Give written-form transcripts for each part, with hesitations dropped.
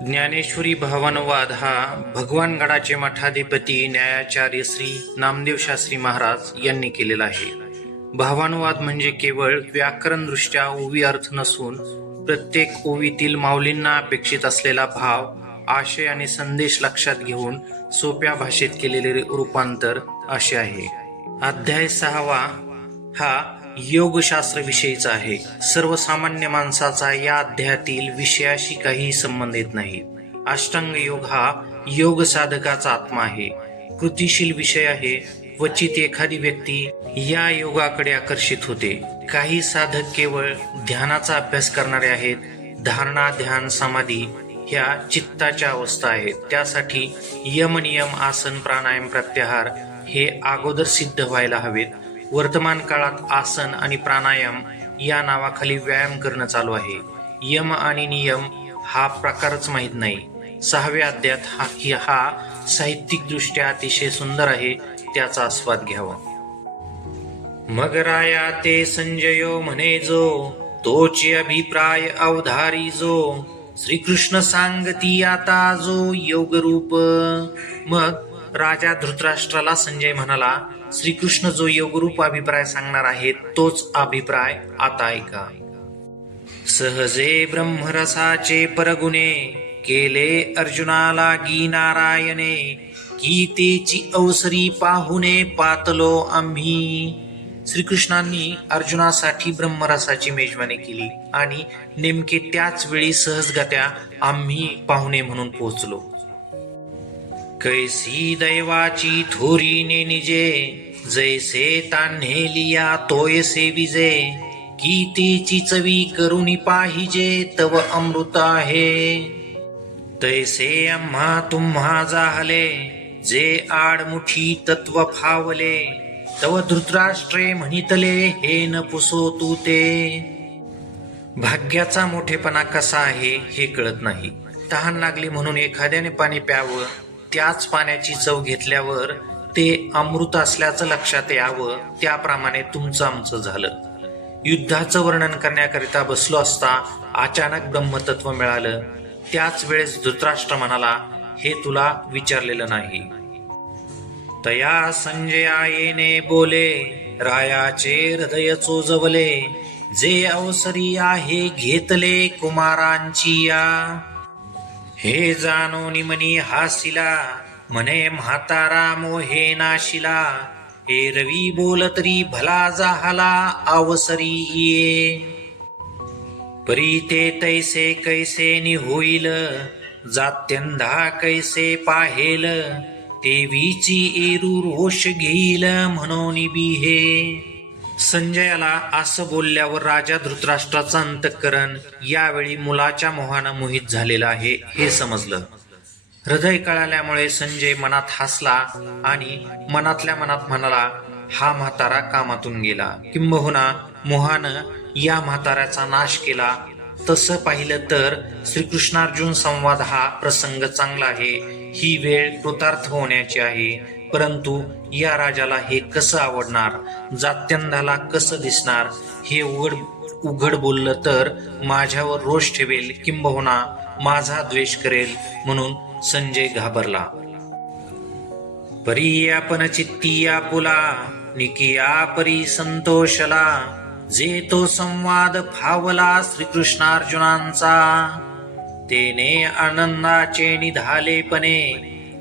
ज्ञानेश्वरी भावानुवाद हा भगवान गडाचे मठाधिपती न्यायाचार्य श्री नामदेव शास्त्री महाराज यांनी केलेला आहे. भावानुवाद म्हणजे केवळ व्याकरणदृष्ट्या ओवी अर्थ नसून प्रत्येक ओवीतील माऊलींना अपेक्षित असलेला भाव, आशय आणि संदेश लक्षात घेऊन सोप्या भाषेत केलेले रूपांतर असे आहे. अध्याय 6 हा योगशास्त्र विषयीचा आहे. सर्वसामान्य माणसाचा या अध्यायातील विषयाशी काही संबंध येत नाही. अष्टांग योग हा योग साधकाचा आत्मा आहे, कृतिशील विषय आहे. क्वचित एखादी व्यक्ती या योगाकडे आकर्षित होते. काही साधक केवळ ध्यानाचा अभ्यास करणारे आहेत. धारणा, ध्यान, समाधी ह्या चित्ताच्या अवस्था आहेत. त्यासाठी यम, नियम, आसन, प्राणायाम, प्रत्याहार हे अगोदर सिद्ध व्हायला हवेत. वर्तमान काळात आसन आणि प्राणायाम या नावाखाली व्यायाम करणं चालू आहे. यम आणि नियम हा प्रकारच माहीत नाही. 6व्या अध्यायात हा साहित्यिकदृष्ट्या अतिशय सुंदर आहे. त्याचा आस्वाद घ्यावा. मग राया ते संजयो म्हणे जो, तोचे अभिप्राय अवधारी जो, श्रीकृष्ण सांगती आता जो योग रूप. मग राजा धृतराष्ट्राला संजय म्हणाला, श्रीकृष्ण जो योगरूप अभिप्राय सांगणार आहेत तोच अभिप्राय आता ऐका. सहजे ब्रह्मरसाचे परगुणे, केले अर्जुनाला गी नारायणे, गीतेची अवसरी पाहुणे पातलो आम्ही. श्रीकृष्णांनी अर्जुनासाठी ब्रह्मरसाची मेजवानी केली आणि नेमके त्याच वेळी सहजगत्या आम्ही पाहुणे म्हणून पोहोचलो. कैसी दैवाची थोरीने निजे, जैसे तान्हे लिया तोयसे विजे, गीतेची चवी करुणी पाहिजे तव अमृत आहे. तैसे आम्हा तुम्हा जाहले, जे आडमुठी तत्व फावले, तव धृतराष्ट्रे म्हणितले हे न पुसो तू ते. भाग्याचा मोठेपणा कसा आहे हे कळत नाही. तहान लागली म्हणून एखाद्याने पाणी प्यावं, त्याच पाण्याची चव घेतल्यावर ते अमृत असल्याचं लक्षात यावं. त्याप्रमाणे तुमचं आमचं झालं. युद्धाचं वर्णन करण्याकरिता बसलो असता अचानक ब्रह्मतत्व मिळालं. त्याच वेळेस धृतराष्ट्र म्हणाला, हे तुला विचारलेलं नाही. तया संजयायेने बोले, रायाचे हृदय चोजवले, जे अवसरी आहे घेतले कुमारांची या. हे जाणोनी मनी हासिला, म्हणे म्हातारा मोहे नाशिला, एरवी बोलतरी भला जाहला अवसरी ये. परी ते तैसे कैसे नि होईल, जात्यंधा कैसे पाहेल, तेवीची एरू रोष घेईल म्हणून बिहे. संजयाला असं बोलल्यावर राजा धृतराष्ट्राचं अंतःकरण यावेळी मुलाच्या मोहानं मोहित झालेलं आहे हे समजलं. हृदय कळाल्यामुळे संजय मनात हसला आणि मनातल्या मनात म्हणाला, हा म्हातारा कामातून गेला, किंबहुना मोहानं या म्हाताऱ्याचा नाश केला. तसं पाहिलं तर श्रीकृष्णार्जुन संवाद हा प्रसंग चांगला आहे. ही वेळ कृतार्थ होण्याची आहे. परंतु या राजाला हे कसं आवडणार, जात्यंधाला कसं दिसणार. हे उघड बोललं तर माझ्यावर रोष ठेवेल, किंबहुना माझा द्वेष करेल. म्हणून संजय घाबरला. परी आपण चित्ती आपुला, निकिया परी संतोषला, जे तो संवाद फावला श्रीकृष्णार्जुनांचा, तेने आनंदाचे निधालेपणे,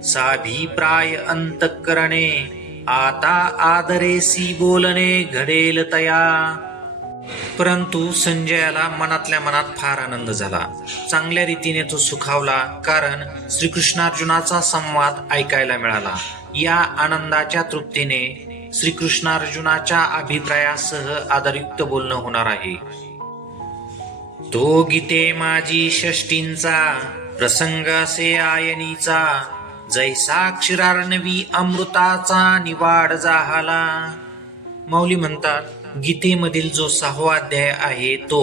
साभिप्राय अंतःकरणे, आता आदरेसी बोलणे घडेल तया. परंतु संजयाला मनातल्या मनात फार आनंद झाला. चांगल्या रीतीने तो सुखावला, कारण श्रीकृष्णार्जुनाचा संवाद ऐकायला मिळाला. या आनंदाच्या तृप्तीने श्रीकृष्णार्जुनाच्या अभिप्रायासह आदरयुक्त बोलणं होणार आहे. तो गीते माझी षष्टींचा, प्रसंग असे आयनीचा, जैसा क्षीरार्णवी अमृताचा निवाड जाहाला. माऊली म्हणतात, गीतेमधील जो 6वा अध्याय आहे तो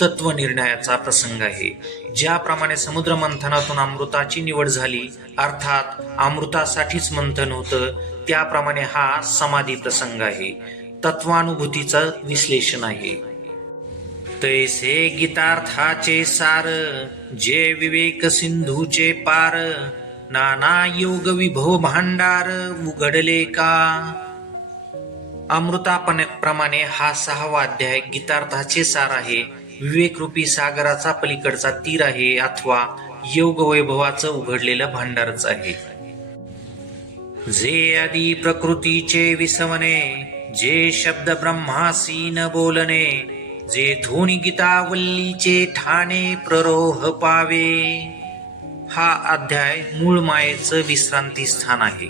तत्वनिर्णयाचा प्रसंग आहे. ज्याप्रमाणे समुद्र मंथनातून अमृताची निवड झाली, अर्थात अमृतासाठीच मंथन होतं, त्याप्रमाणे हा समाधी प्रसंग आहे. तत्वानुभूतीचं विश्लेषण आहे. तैसे गीतार्थाचे सार, जे विवेक सिंधूचे पार, नाना योग विभव भांडार उघडले का. अमृताप्रमाणे हा 6वा अध्याय गीतार्थाचे सार आहे, विवेकरूपी सागराचा पलीकडचा तीर आहे, अथवा योग वैभवाचं उघडलेलं भांडारच आहे. जे आदी प्रकृतीचे विसवणे, जे शब्द ब्रह्मासी न बोलणे, जे ध्वनी गीतावल्लीचे ठाणे प्ररोह पावे. हा अध्याय मूळ मायेचं विश्रांती स्थान आहे.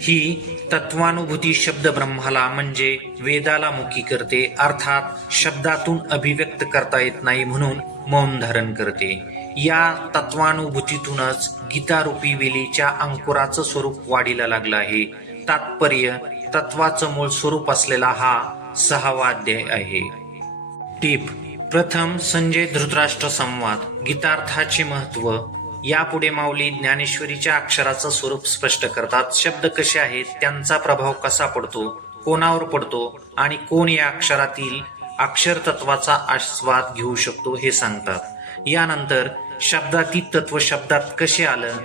ही तत्वानुभूती शब्द ब्रह्माला म्हणजे वेदाला मुखी करते, अर्थात शब्दातून अभिव्यक्त करता येत नाही म्हणून मौन धारण करते. या तत्वानुभूतीतूनच गीतारूपी वेलीच्या अंकुराचं स्वरूप वाढीला लागलं आहे. तात्पर्य तत्वाचं मूळ स्वरूप असलेला हा 6वा अध्याय आहे. टीप: प्रथम संजय धृतराष्ट्र संवाद. गीतार्थाचे महत्व. यापुढे माऊली ज्ञानेश्वरीच्या अक्षराचं स्वरूप स्पष्ट करतात. शब्द कसे आहेत, त्यांचा प्रभाव कसा पडतो, कोणावर पडतो आणि कोण या अक्षरातील अक्षर तत्वाचा आस्वाद घेऊ शकतो हे सांगतात. यानंतर शब्दातीत तत्व शब्दात कसे आलं,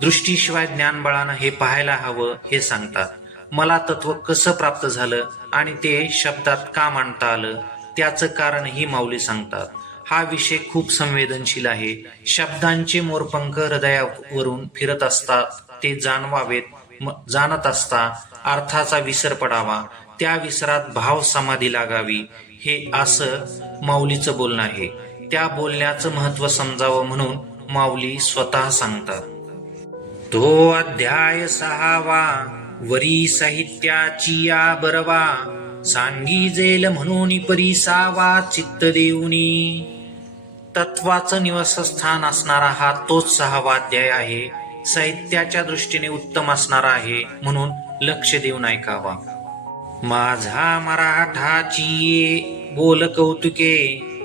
दृष्टीशिवाय ज्ञानबळानं हे पाहायला हवं हे सांगतात. मला तत्व कसं प्राप्त झालं आणि ते शब्दात का मांडता आलं त्याचं कारणही माऊली सांगतात. हा विषय खूप संवेदनशील आहे. शब्दांचे मोरपंख हृदयावरून फिरत असतात, ते जाणवावेत. जाणत असता अर्थाचा विसर पडावा, त्या विसरात भाव समाधी लागावी, हे असं माऊलीचं बोलणं आहे. त्या बोलण्याचं महत्व समजावं म्हणून माऊली स्वतः सांगतात. तो अध्याय 6वा, वरी साहित्याची या बरवा, सांगी जेल म्हणून परिसावा चित्त देऊनी. तत्वाचं निवासस्थान असणारा हा तोच 6वा अध्याय आहे. साहित्याच्या दृष्टीने उत्तम असणारा आहे म्हणून लक्ष देऊन ऐकावा. माझा मराठाची बोल कौतुके,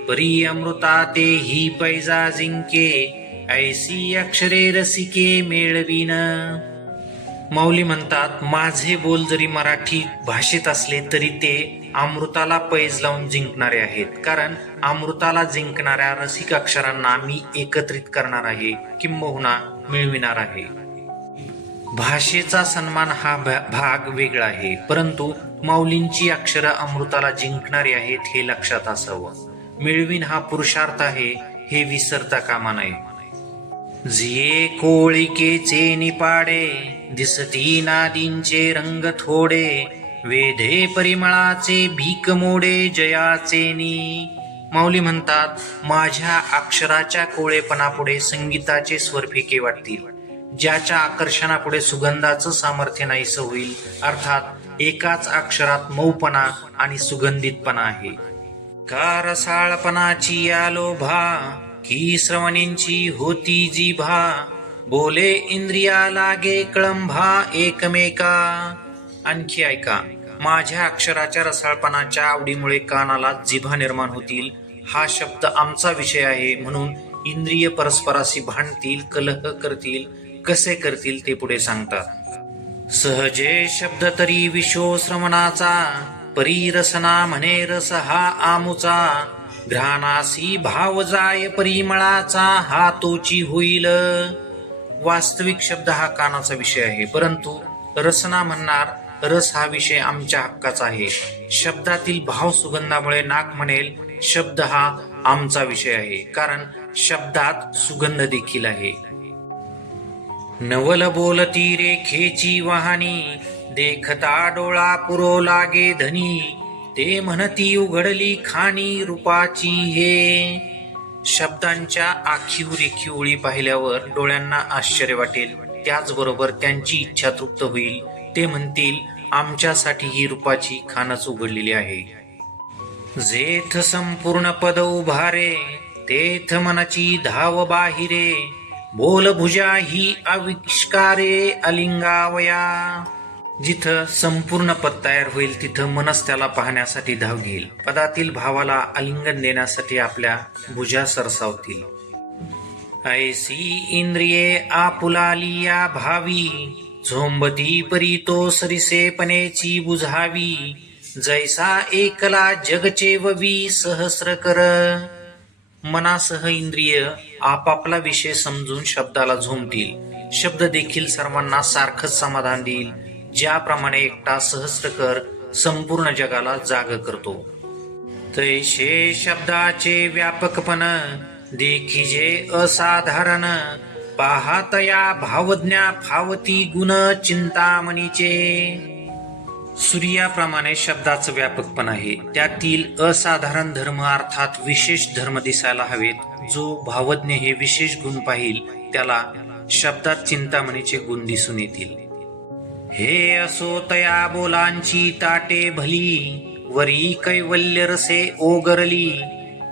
परी अमृता ते ही पैजा जिंके, ऐसी अक्षरे रसिके मेळवीन. माऊली म्हणतात, माझे बोल जरी मराठी भाषेत असले तरी ते अमृताला पैज लावून जिंकणारे आहेत, कारण अमृताला जिंकणाऱ्या रसिक अक्षरांना मी एकत्रित करणार आहे, किंबहुना मिळविणार आहे. भाषेचा सन्मान हा भाग वेगळा आहे, परंतु माऊलींची अक्षरं अमृताला जिंकणारी आहेत हे लक्षात असावं. मिळवीन हा पुरुषार्थ आहे हे विसरता कामा नये. जिये कोळिकेचे निपाडे, दिसती नादींचे रंग थोडे, वेधे परिमळाचे भीक मोडे जयाचे नी. माऊली म्हणतात, माझ्या अक्षराच्या कोळेपणापुढे संगीताचे स्वर फिके वाटतील, ज्याच्या आकर्षणापुढे सुगंधाचं सामर्थ्य नाहीसं होईल. अर्थात एकाच अक्षरात मऊपणा आणि सुगंधितपणा आहे. का रसाळपणाची या लोभा, की श्रवणींची होती जिभा, बोले इंद्रिया लागे कळंभा एकमेका. आणखी ऐका, माझ्या अक्षराच्या रसाळपणाच्या आवडीमुळे कानाला जिभा निर्माण होतील. हा शब्द आमचा विषय आहे म्हणून इंद्रिय परस्पराशी भांडतील, कलह करतील. कसे करतील ते पुढे सांगतात. सहजे शब्द तरी विशो श्रवणाचा, परी रसना म्हणे रस हा आमुचा, घ्राणासी भाव जाय परिमळाचा हा तोची होईल. वास्तविक शब्द हा कानाचा विषय आहे, परंतु रसना म्हणणार रस हा विषय आमच्या हक्काचा आहे. शब्दातील भाव सुगंधामुळे नाक म्हणेल शब्द हा आमचा विषय आहे, कारण शब्दात सुगंध देखील आहे. नवल बोलती रेखेची वाहनी, देखता डोळा पुरो लागे धनी, ते म्हणती उघडली खाणी रूपाची हे. शब्दांच्या आखीव रेखीव ओळी पाहिल्यावर डोळ्यांना आश्चर्य वाटेल, त्याचबरोबर त्यांची इच्छा तृप्त होईल. ते म्हणतील, आमच्यासाठी ही रूपाची खानच उघडलेली आहे. जेथ संपूर्ण पद उभारे, तेथ मनाची धाव बाहिरे, बोल भुजा ही आविष्कारे अलिंगावया. जिथं संपूर्ण पद तयार होईल तिथं मनच त्याला पाहण्यासाठी धाव घेईल. पदातील भावाला आलिंगन देण्यासाठी आपल्या भुजा सरसावतील. ऐसी इंद्रिये आपुलाली या भावी, झोंबती परी तो सरिसेपणेची बुझावी, जैसा एकला जगचे ववी सहस्र कर. मनासह इंद्रिय आपापला विषय समजून शब्दाला झोंबतील. शब्द देखील सर्वांना सारखंच समाधान देईल. ज्याप्रमाणे एकटा सहस्रकर संपूर्ण जगाला जाग करतो, तैसे शब्दाचे व्यापकपण देखिजे असाधारण. पाहतया भावज्ञा फावती गुण चिंतामणीचे. सूर्याप्रमाणे शब्दाचं व्यापकपण आहे. त्यातील असाधारण धर्म अर्थात विशेष धर्म दिसायला हवेत. जो भावज्ञ हे विशेष गुण पाहिल त्याला शब्दात चिंतामणीचे गुण दिसून येतील. हे असो तया बोलांची ताटे भली, वरी कैवल्य रसे ओगरली.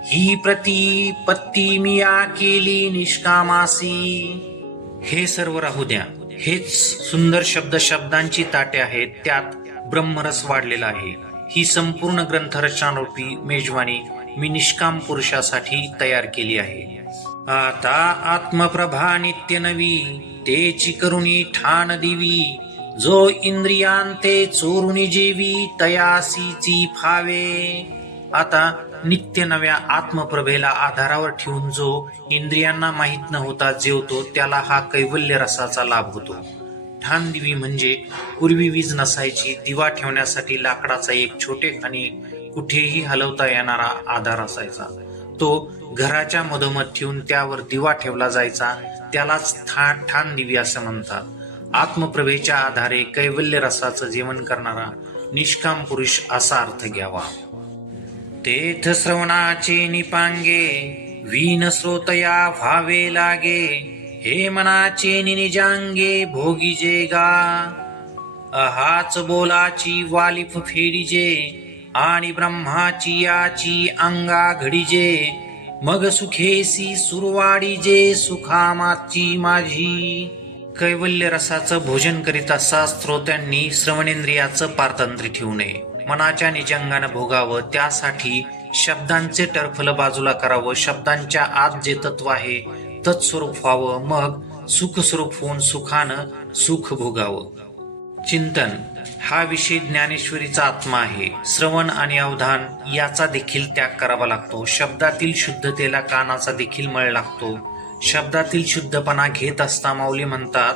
ही प्रतिपत्ती मिया केली निष्कामासी. हे सर्व राहू द्या. हेच सुंदर शब्द शब्दांची ताटे आहेत. त्यात ब्रह्मरस वाढलेला आहे. ही संपूर्ण ग्रंथरचनारूपी मेजवानी मी निष्काम पुरुषासाठी तयार केली आहे. आता आत्मप्रभा नित्य नवी, तेची करुणी ठाण दिवी. जो इंद्रियांते चोरुनी जेवी, तयासीची फावे. आता नित्य नव्या आत्मप्रभेला आधारावर ठेवून जो इंद्रियांना माहीत न होता जेवतो त्याला हा कैवल्य रसाचा लाभ होतो. ठाण दिवी म्हणजे पूर्वी वीज नसायची. दिवा ठेवण्यासाठी लाकडाचा एक छोटे आणि कुठेही हलवता येणारा आधार असायचा. तो घराच्या मधोमध ठेवून त्यावर दिवा ठेवला जायचा. त्यालाच ठाण दिवी असं म्हणतात. आत्मप्रभेच्या आधारे कैवल्य रसाचं जेवण करणारा निष्काम पुरुष असा अर्थ घ्यावा. तेथ श्रवणाचे निपांगे, वीन श्रोतया व्हावे लागे. हे मनाचे निजांगे भोगीजे गा. अहाच बोलाची वालिफ फेडीजे, आणि ब्रह्माची याची अंगा घडीजे. मग सुखेसी सुरवाडीजे, सुखामाची माझी. कैवल्य रसाचं भोजन करीत असता श्रोत्यांनी श्रवणेंद्रियाचं पारतंत्र्य ठेवू नये. मनाच्या निजंगानं भोगावं. त्यासाठी शब्दांचे टरफल बाजूला करावं. शब्दांच्या आत जे तत्व आहे तत्स्वरूप व्हावं. मग सुखस्वरूप होऊन सुखानं सुख भोगावं. चिंतन हा विषय ज्ञानेश्वरीचा आत्मा आहे. श्रवण आणि अवधान याचा देखील त्याग करावा लागतो. शब्दातील शुद्धतेला कानाचा देखील मळ लागतो. शब्दातील शुद्धपणा घेत असता माऊली म्हणतात,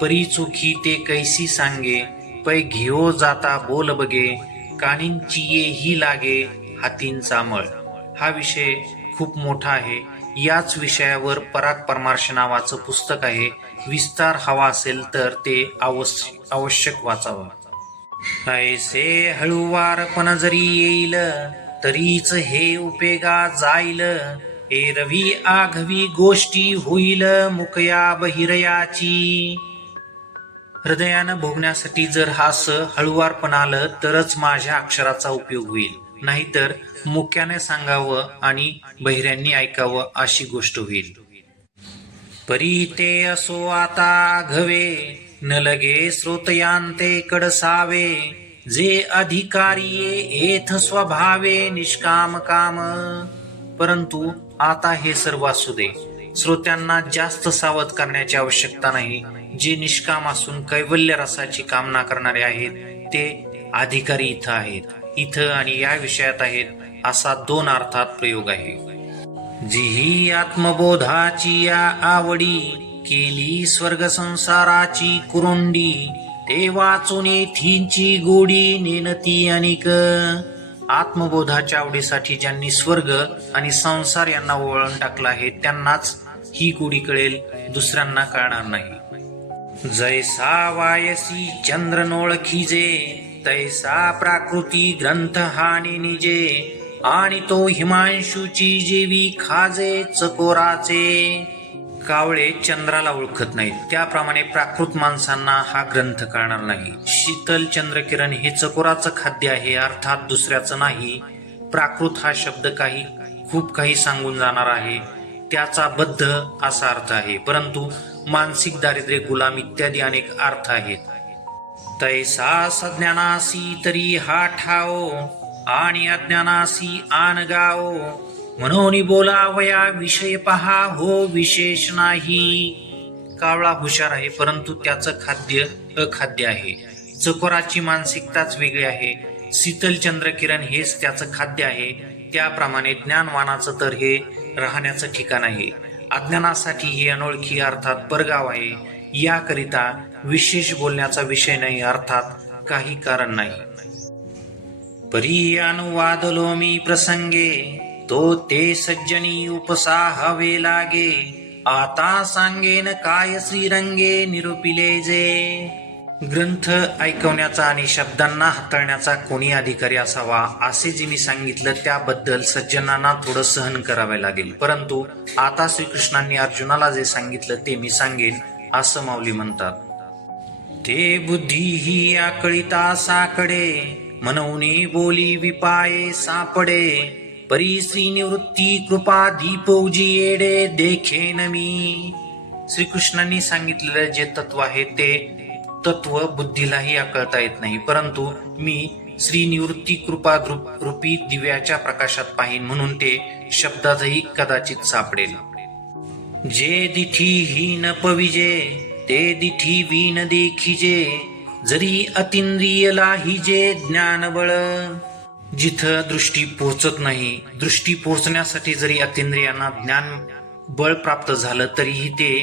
परी चोखी ते कैसी सांगे. पै घेओ जाता बोल बगे, कानींची ही लागे हातींचा मळ. हा विषय खूप मोठा आहे. याच विषयावर पराग परमार्श नावाचं पुस्तक आहे. विस्तार हवा असेल तर ते आवश्यक वाचावं. ऐसे हळूवारपण जरी येईल, तरीच हे उपेगा जाईल. एरवी आघवी गोष्टी होईल, मुकया बहिरयाची. हृदयानं भोगण्यासाठी जर हास हळूवारपण आलं तरच माझ्या अक्षराचा उपयोग होईल. नाहीतर मुक्याने सांगावं आणि बहिऱ्यांनी ऐकावं अशी गोष्ट होईल. परी ते असो आता आघवे, न लगे श्रोतयांते कडसावे. जे अधिकारी एथ स्वभावे, निष्काम काम. परंतु आता हे सर्व असू दे. श्रोत्यांना जास्त सावध करण्याची आवश्यकता नाही. जे निष्काम असून कैवल्य रसाची कामना करणारे आहेत ते अधिकारी इथं आहेत. इथं आणि या विषयात आहेत असा दोन अर्थात प्रयोग आहे. जीही आत्मबोधाची या आवडी, केली स्वर्ग संसाराची कुरुंडी. ते वाचून थींची गोडी, नेनती अनिक. आत्मबोधाच्या आवडीसाठी ज्यांनी स्वर्ग आणि संसार यांना वळण टाकला आहे त्यांनाच ही गोडी कळेल, दुसऱ्यांना कळणार नाही. जैसा वायसी चंद्र नोळखीजे, तैसा प्राकृती ग्रंथ हानी निजे. आणि तो हिमांशूची जेवी खाजे चकोराचे. कावळे चंद्राला ओळखत नाहीत त्याप्रमाणे प्राकृत माणसांना हा ग्रंथ कळणार नाही. शीतल चंद्रकिरण हे चकोराचं खाद्य आहे, अर्थात दुसऱ्याचं नाही. प्राकृत हा शब्द खूप काही सांगून जाणार आहे. त्याचा बद्ध असा अर्थ आहे, परंतु मानसिक दारिद्र्य, गुलाम इत्यादी अनेक अर्थ आहेत. तैसा सज्ञानासी तरी हा ठाओ, आणि अज्ञानासी आन गाओ. म्हणून बोलावया विषय पहा, हो विशेष नाही. कावळा हुशार आहे परंतु त्याचं खाद्य अखाद्य आहे. चकोराची मानसिकताच वेगळी आहे. शीतल चंद्रकिरण हेच त्याचं खाद्य आहे, त्याप्रमाणे ज्ञानवानाचं तर हे राहण्याचं ठिकाण आहे. अज्ञानासाठी हे अनोळखी अर्थात परगाव आहे. याकरिता विशेष बोलण्याचा विषय नाही, अर्थात काही कारण नाही. परी अनुवादलो मी प्रसंगे, तो ते सज्जनी उपसाहावे लागे. आता सांगेन काय श्रीरंगे निरूपिले जे. ग्रंथ ऐकवण्याचा आणि शब्दांना हाताळण्याचा कोणी अधिकारी असावा असे जे मी सांगितलं त्याबद्दल सज्जनांना थोडं सहन करावे लागेल. परंतु आता श्रीकृष्णांनी अर्जुनाला जे सांगितलं ते मी सांगेन असं माऊली म्हणतात. ते बुद्धी ही आकळिता साकडे, मनवणे बोली विपाये सापडे. परी श्री निवृत्ती कृपा दीप उजियेडे देखेन मी. श्रीकृष्णांनी सांगितलेलं जे तत्व आहे ते तत्व बुद्धीलाही आकळता येत नाही, परंतु मी श्री निवृत्ती कृपा रूपी दिव्याच्या प्रकाशात पाहिन म्हणून ते शब्दातही कदाचित सापडेल. जे दिठी ही न पविजे, ते दिठी वीन देखिजे. जरी अतिंद्रिय लाहिजे ज्ञानबळ. जिथं दृष्टी पोहोचत नाही, दृष्टी पोहोचण्यासाठी जरी अतिंद्रियांना ज्ञान बळ प्राप्त झालं तरीही ते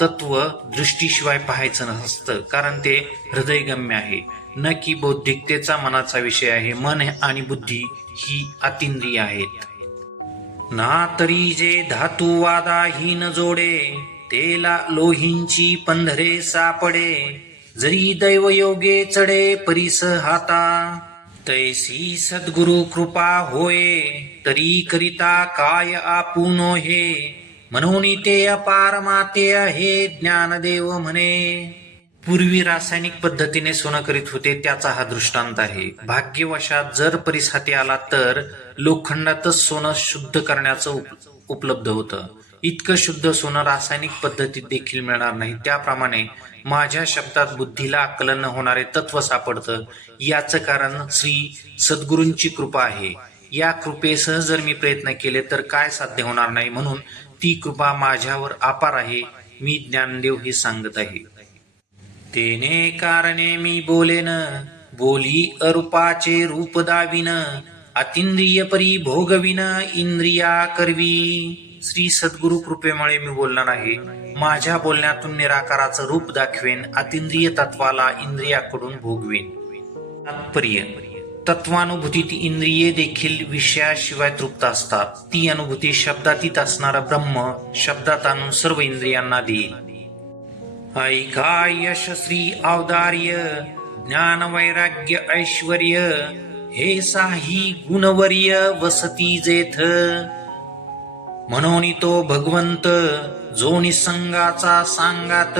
तत्व दृष्टीशिवाय पाहायचं नसतं, कारण ते हृदयगम्य आहे, न की बौद्धिकतेचा मनाचा विषय आहे. मन आणि बुद्धी ही अतिंद्रिय आहेत. ना तरी जे धातू वादाही न जोडे, तेला लोहींची पंधरे सापडे. जरी दैवयोगे चढे परिस हाता, तैसी सद्गुरु कृपा होये. तरी करिता काय आपुन हे, म्हणून ते अपार माते आहे ज्ञानदेव म्हणे. पूर्वी रासायनिक पद्धतीने सोनं करीत होते त्याचा हा दृष्टांत आहे. भाग्यवशात जर परिसाती आला तर लोखंडातच सोनं शुद्ध करण्याचं उपलब्ध होतं. इतकं शुद्ध सोनं रासायनिक पद्धतीत देखील मिळणार नाही. त्याप्रमाणे माझ्या शब्दात बुद्धीला आकलन न होणारे तत्व सापडतं. याचं कारण श्री सद्गुरूंची कृपा आहे. या कृपेसह जर मी प्रयत्न केले तर काय साध्य होणार नाही, म्हणून ती कृपा माझ्यावर अपार आहे. मी ज्ञानदेव हे सांगत आहे. तेने कारणे मी बोलेन, बोली अरूपाचे रूप दाविन. अतिंद्रिय परी भोगविन इंद्रिया करवी. श्री सद्गुरु कृपेमुळे मी बोलणार आहे. माझ्या बोलण्यातून निराकाराचं रूप दाखवेन, अतिंद्रिय तत्वाला इंद्रियाकडून भोगवेन. तात्पर्य: तत्वानुभूतीत इंद्रिये देखील विषयाशिवाय तृप्त असतात. ती अनुभूती शब्दातीत असणारा ब्रह्म शब्दात आणून सर्व इंद्रियांना देईल. ऐका यश श्री औदार्य, ज्ञान वैराग्य ऐश्वर्य. हे साही गुणवर्य वसती जेथ. म्हणून तो भगवंत जो निसंगाचा सांगात.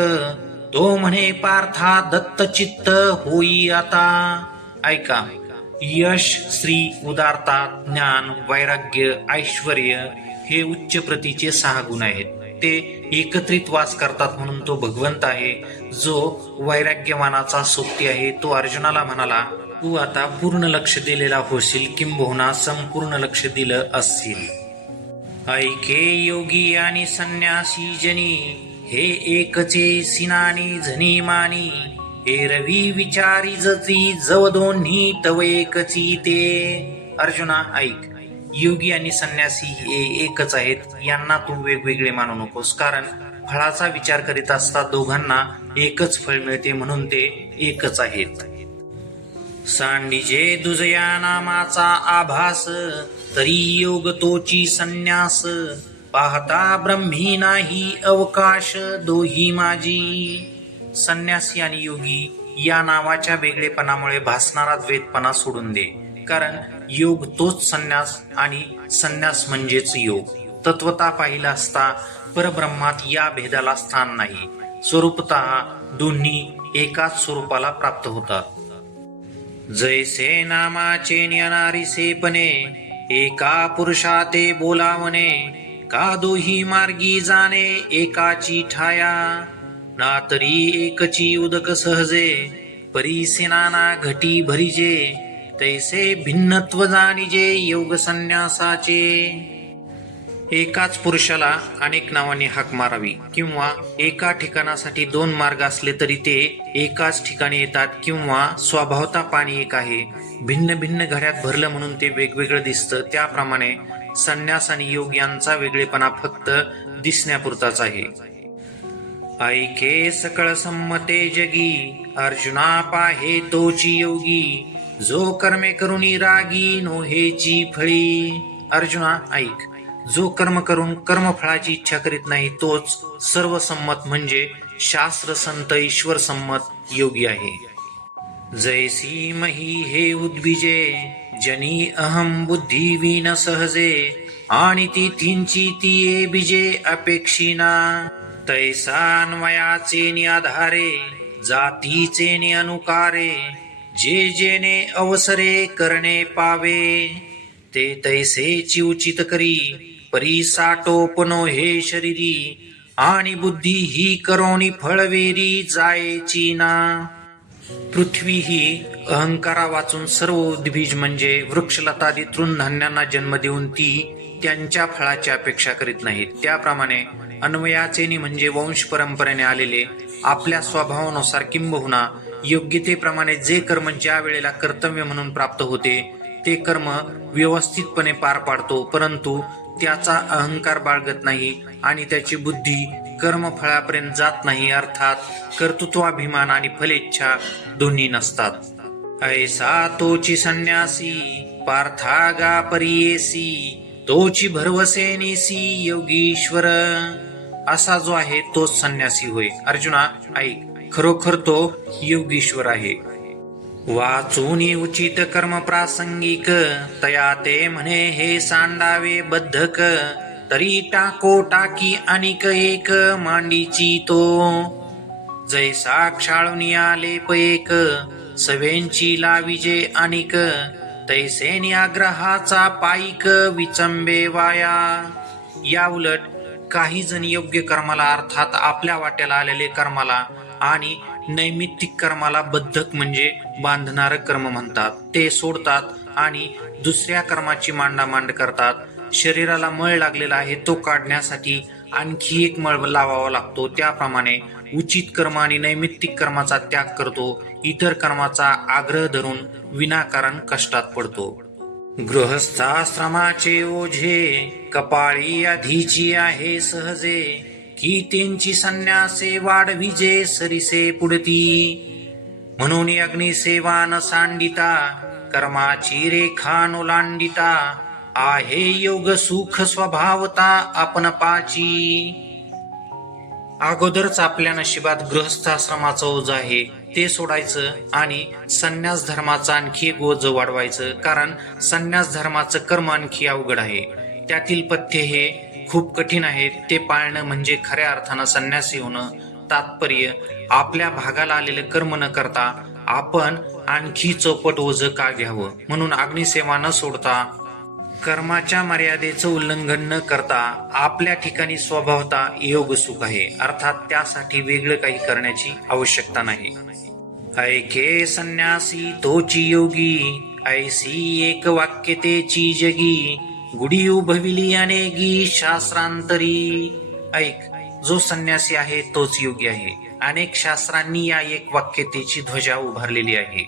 तो म्हणे पार्था दत्तचित्त होई आता. ऐका, यश, श्री, उदारता, ज्ञान, वैराग्य, ऐश्वर्य हे उच्च प्रतीचे 6 गुण आहेत. ते एकत्रित वास करतात म्हणून तो भगवंत आहे. जो वैराग्यवानाचा सोबती आहे तो अर्जुनाला म्हणाला, तू आता पूर्ण लक्ष दिलेला होशील, किंबहुना संपूर्ण लक्ष दिलं असशील. ऐके योगी आणि संन्यासी जनी, हे एकचे सिनानी झनी मानी. एरवी विचारी जती जव दोन्ही तव एकची ते. अर्जुना ऐक, योगी आणि संन्यासी हे एकच आहेत. यांना तू वेगवेगळे मानू नकोस, कारण फळाचा विचार करीत असता दोघांना एकच फळ मिळते, म्हणून ते एकच आहेत. सांडिजे दुजया नामाचा आभास, तरी योग तोची संन्यास. पाहता ब्रह्मी नाही अवकाश दोही माझी. संन्यासी आणि योगी या नावाच्या वेगळेपणामुळे भासणारा द्वैतपणा सोडून दे, कारण योग तोच संन्यास आणि संन्यास म्हणजेच योग. तत्वता पाहिला असता परब्रह्मात या भेदाला स्थान नाही. स्वरूपतः दोन्ही एकाच स्वरूपाला प्राप्त होतात. जैसे नामाचे न्यानारिसेपणे, एका पुरुषा ते बोलावणे. का दोही मार्गी जाणे एकाची ठाया. ना तरी एकची उदक सहजे, परीसे नाना घटी भरिजे. तैसे भिन्नत्व जाणिजे योग संन्यासाचे. एकाच पुरुषाला अनेक नावांनी हाक मारावी किंवा एका ठिकाणासाठी दोन मार्ग असले तरी ते एकाच ठिकाणी येतात किंवा स्वभावता पाणी एक आहे, भिन्न भिन्न घड्यात भरलं म्हणून ते वेगवेगळं दिसतं, त्याप्रमाणे संन्यास आणि योग यांचा वेगळेपणा फक्त दिसण्यापुरताच आहे. ऐके सकळ संमते जगी अर्जुना पाहे तोची योगी जो कर्मे करुनी रागी नोहेची फळी. अर्जुना ऐक, जो कर्म करून कर्मफळाची इच्छा करीत नाही तोच सर्वसंमत म्हणजे शास्त्र संत ईश्वर संमत योगी आहे. जैसी मही हे उद्भिजे जनी अहम बुद्धी विन सहजे आणि ती तींची ती बीजे अपेक्षिना. तैसा अन्वयाचे नि आधारे जातीचे नि अनुकारे जे जेने अवसरे करणे पावे ते तैसेची उचित करी परी साठोपनो हे शरीरी आणि बुद्धी ही करोनी फळवेरी जायची ना. पृथ्वी ही अहंकारा वाचून सर्व उद्भिज म्हणजे वृक्षलतादी तृणधान्यांना जन्म देऊन ती त्यांच्या फळाची अपेक्षा करीत नाहीत, त्याप्रमाणे अन्वयाचेनी म्हणजे वंश परंपरेने आलेले आपल्या स्वभावानुसार किंबहुना योग्यतेप्रमाणे जे कर्म ज्या वेळेला कर्तव्य म्हणून प्राप्त होते ते कर्म व्यवस्थितपणे पार पाडतो, परंतु त्याचा अहंकार बाळगत नाही आणि त्याची बुद्धी कर्मफळापर्यंत जात नाही, अर्थात कर्तृत्वाभिमान आणि फलेच्छा दोन्ही नसतात. ऐसा तोची संन्यासी पार्थागा परियेसी तोची भरवसे नेसी योगीश्वर. असा जो आहे तोच संन्यासी होय. अर्जुना ऐक, खरोखर तो योगीश्वर आहे. वाचूनी उचित कर्म प्रासंगिक तया ते म्हणे हे सांडावे बद्धक तरी टाको टाकी अनिक एक मांडीची तो. जैसा क्षाळूनी आले पैक सवेंची लाविजे अनिक तैसेनी आग्रहाचा पाईक विचंबे वाया. या उलट काही जण योग्य कर्माला अर्थात आपल्या वाट्याला आलेले कर्माला आणि नैमित्तिक कर्माला बद्धक म्हणजे बांधणारं कर्म म्हणतात, ते सोडतात आणि दुसऱ्या कर्माची मांडामांड करतात. शरीराला मळ लागलेला आहे तो काढण्यासाठी आणखी एक मळ लावावा लागतो, त्याप्रमाणे उचित कर्म आणि नैमित्तिक कर्माचा त्याग करतो, इतर कर्माचा आग्रह धरून विनाकारण कष्टात पडतो. गृहस्थाश्रमाचे ओझे कपाळी आधीची आहे सहजे की त्यांची संन्यासे वाढविजे सरिसे पुढती. म्हणून अग्निसेवा न सांडिता कर्माची रेखा नोलांडिता आहे योग सुख स्वभावता आपण पाची. अगोदरच आपल्या नशिबात गृहस्थाश्रमाचं ओझ आहे ते सोडायचं आणि संन्यास धर्माचं आणखी एक ओझ वाढवायचं, कारण संन्यास धर्माचं कर्म आणखी अवघड आहे, त्यातील पथ्य हे खूप कठीण आहे, ते पाळणं म्हणजे खऱ्या अर्थानं संन्यासी होणं. तात्पर्य आपल्या भागाला आलेलं कर्म न करता आपण आणखी चौपट ओझं का घ्यावं, म्हणून अग्निसेवा न सोडता कर्माच्या मर्यादेचं उल्लंघन न करता आपल्या ठिकाणी स्वभावता योग सुख आहे, अर्थात त्यासाठी वेगळं काही करण्याची आवश्यकता नाही. ऐके संन्यासी तोची योगी ऐसी एक वाक्यतेची जगी गुढी उभविली अनेगी शास्त्रांतरी. ऐक, जो संन्यासी आहे तोच योगी आहे. अनेक शास्त्रांनी या एक वाक्यतेची ध्वजा उभारलेली आहे.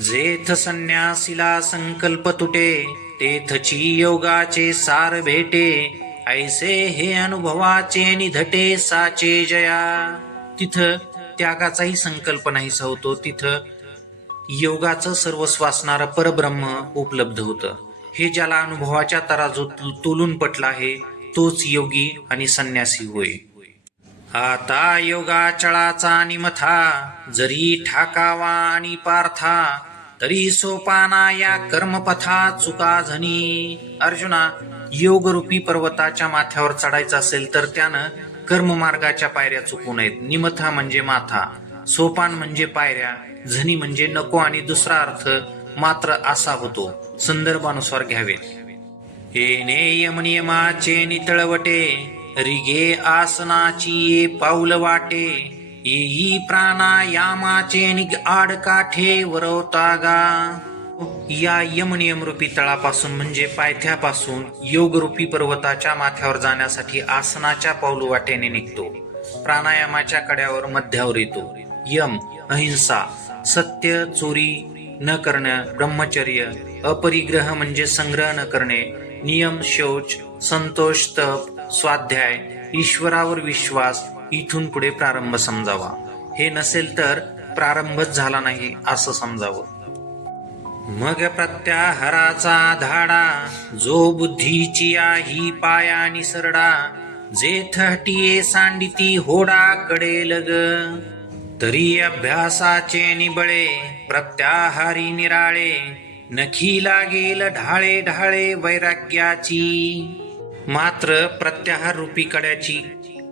जेथ संन्यासीला संकल्प तुटे तेथची योगाचे सार भेटे ऐसे हे अनुभवाचे निधटे साचे जया. तिथं त्यागाचाही संकल्प नाहीसा होतो, तिथं योगाचं सर्वस्व असणारं परब्रह्म उपलब्ध होतं. हे ज्याला अनुभवाच्या तराजूत तोलून पटलं आहे तोच योगी आणि संन्यासी होय. आता योगाचळाचा निमथा जरी ठाकावा आणि पार्था तरी सोपाना या कर्मपथा चुका झनी. अर्जुना, योगरूपी पर्वताच्या माथ्यावर चढायचं असेल तर त्यानं कर्ममार्गाच्या पायऱ्या चुकू नयेत. निमथा म्हणजे माथा, सोपान म्हणजे पायऱ्या, झनी म्हणजे नको आणि दुसरा अर्थ मात्र असा होतो, संदर्भानुसार घ्यावेत. हे नियमाचे नितळवटे रिगे आसनाची ये पाऊल वाटे येई प्राणायामाचे निग आड काठे वरवता गा. या यमनियमरूपी तळापासून म्हणजे पायथ्यापासून योगरूपी पर्वताच्या माथ्यावर जाण्यासाठी आसनाच्या पाऊलवाटेने निघतो. प्राणायामाच्या कड्यावर मध्यावर येतो. यम अहिंसा, सत्य, चोरी न करणं, ब्रह्मचर्य, अपरिग्रह म्हणजे संग्रह न करणे, नियम, शौच, संतोष, तप, स्वाध्याय, ईश्वरावर विश्वास, इथून पुढे प्रारंभ समजावा. हे नसेल तर प्रारंभच झाला नाही असं समजावं. मग प्रत्याहाराचा धाडा, जो बुद्धीची ही पाया निसरडा, जेथ हटिये सांडिती होडा कडेल ग, तरी अभ्यासाचे निबळे प्रत्याहारी निराळे, नखी लागेल ढाळे ढाळे वैराग्याची. मात्र प्रत्याहार रूपी कड्याची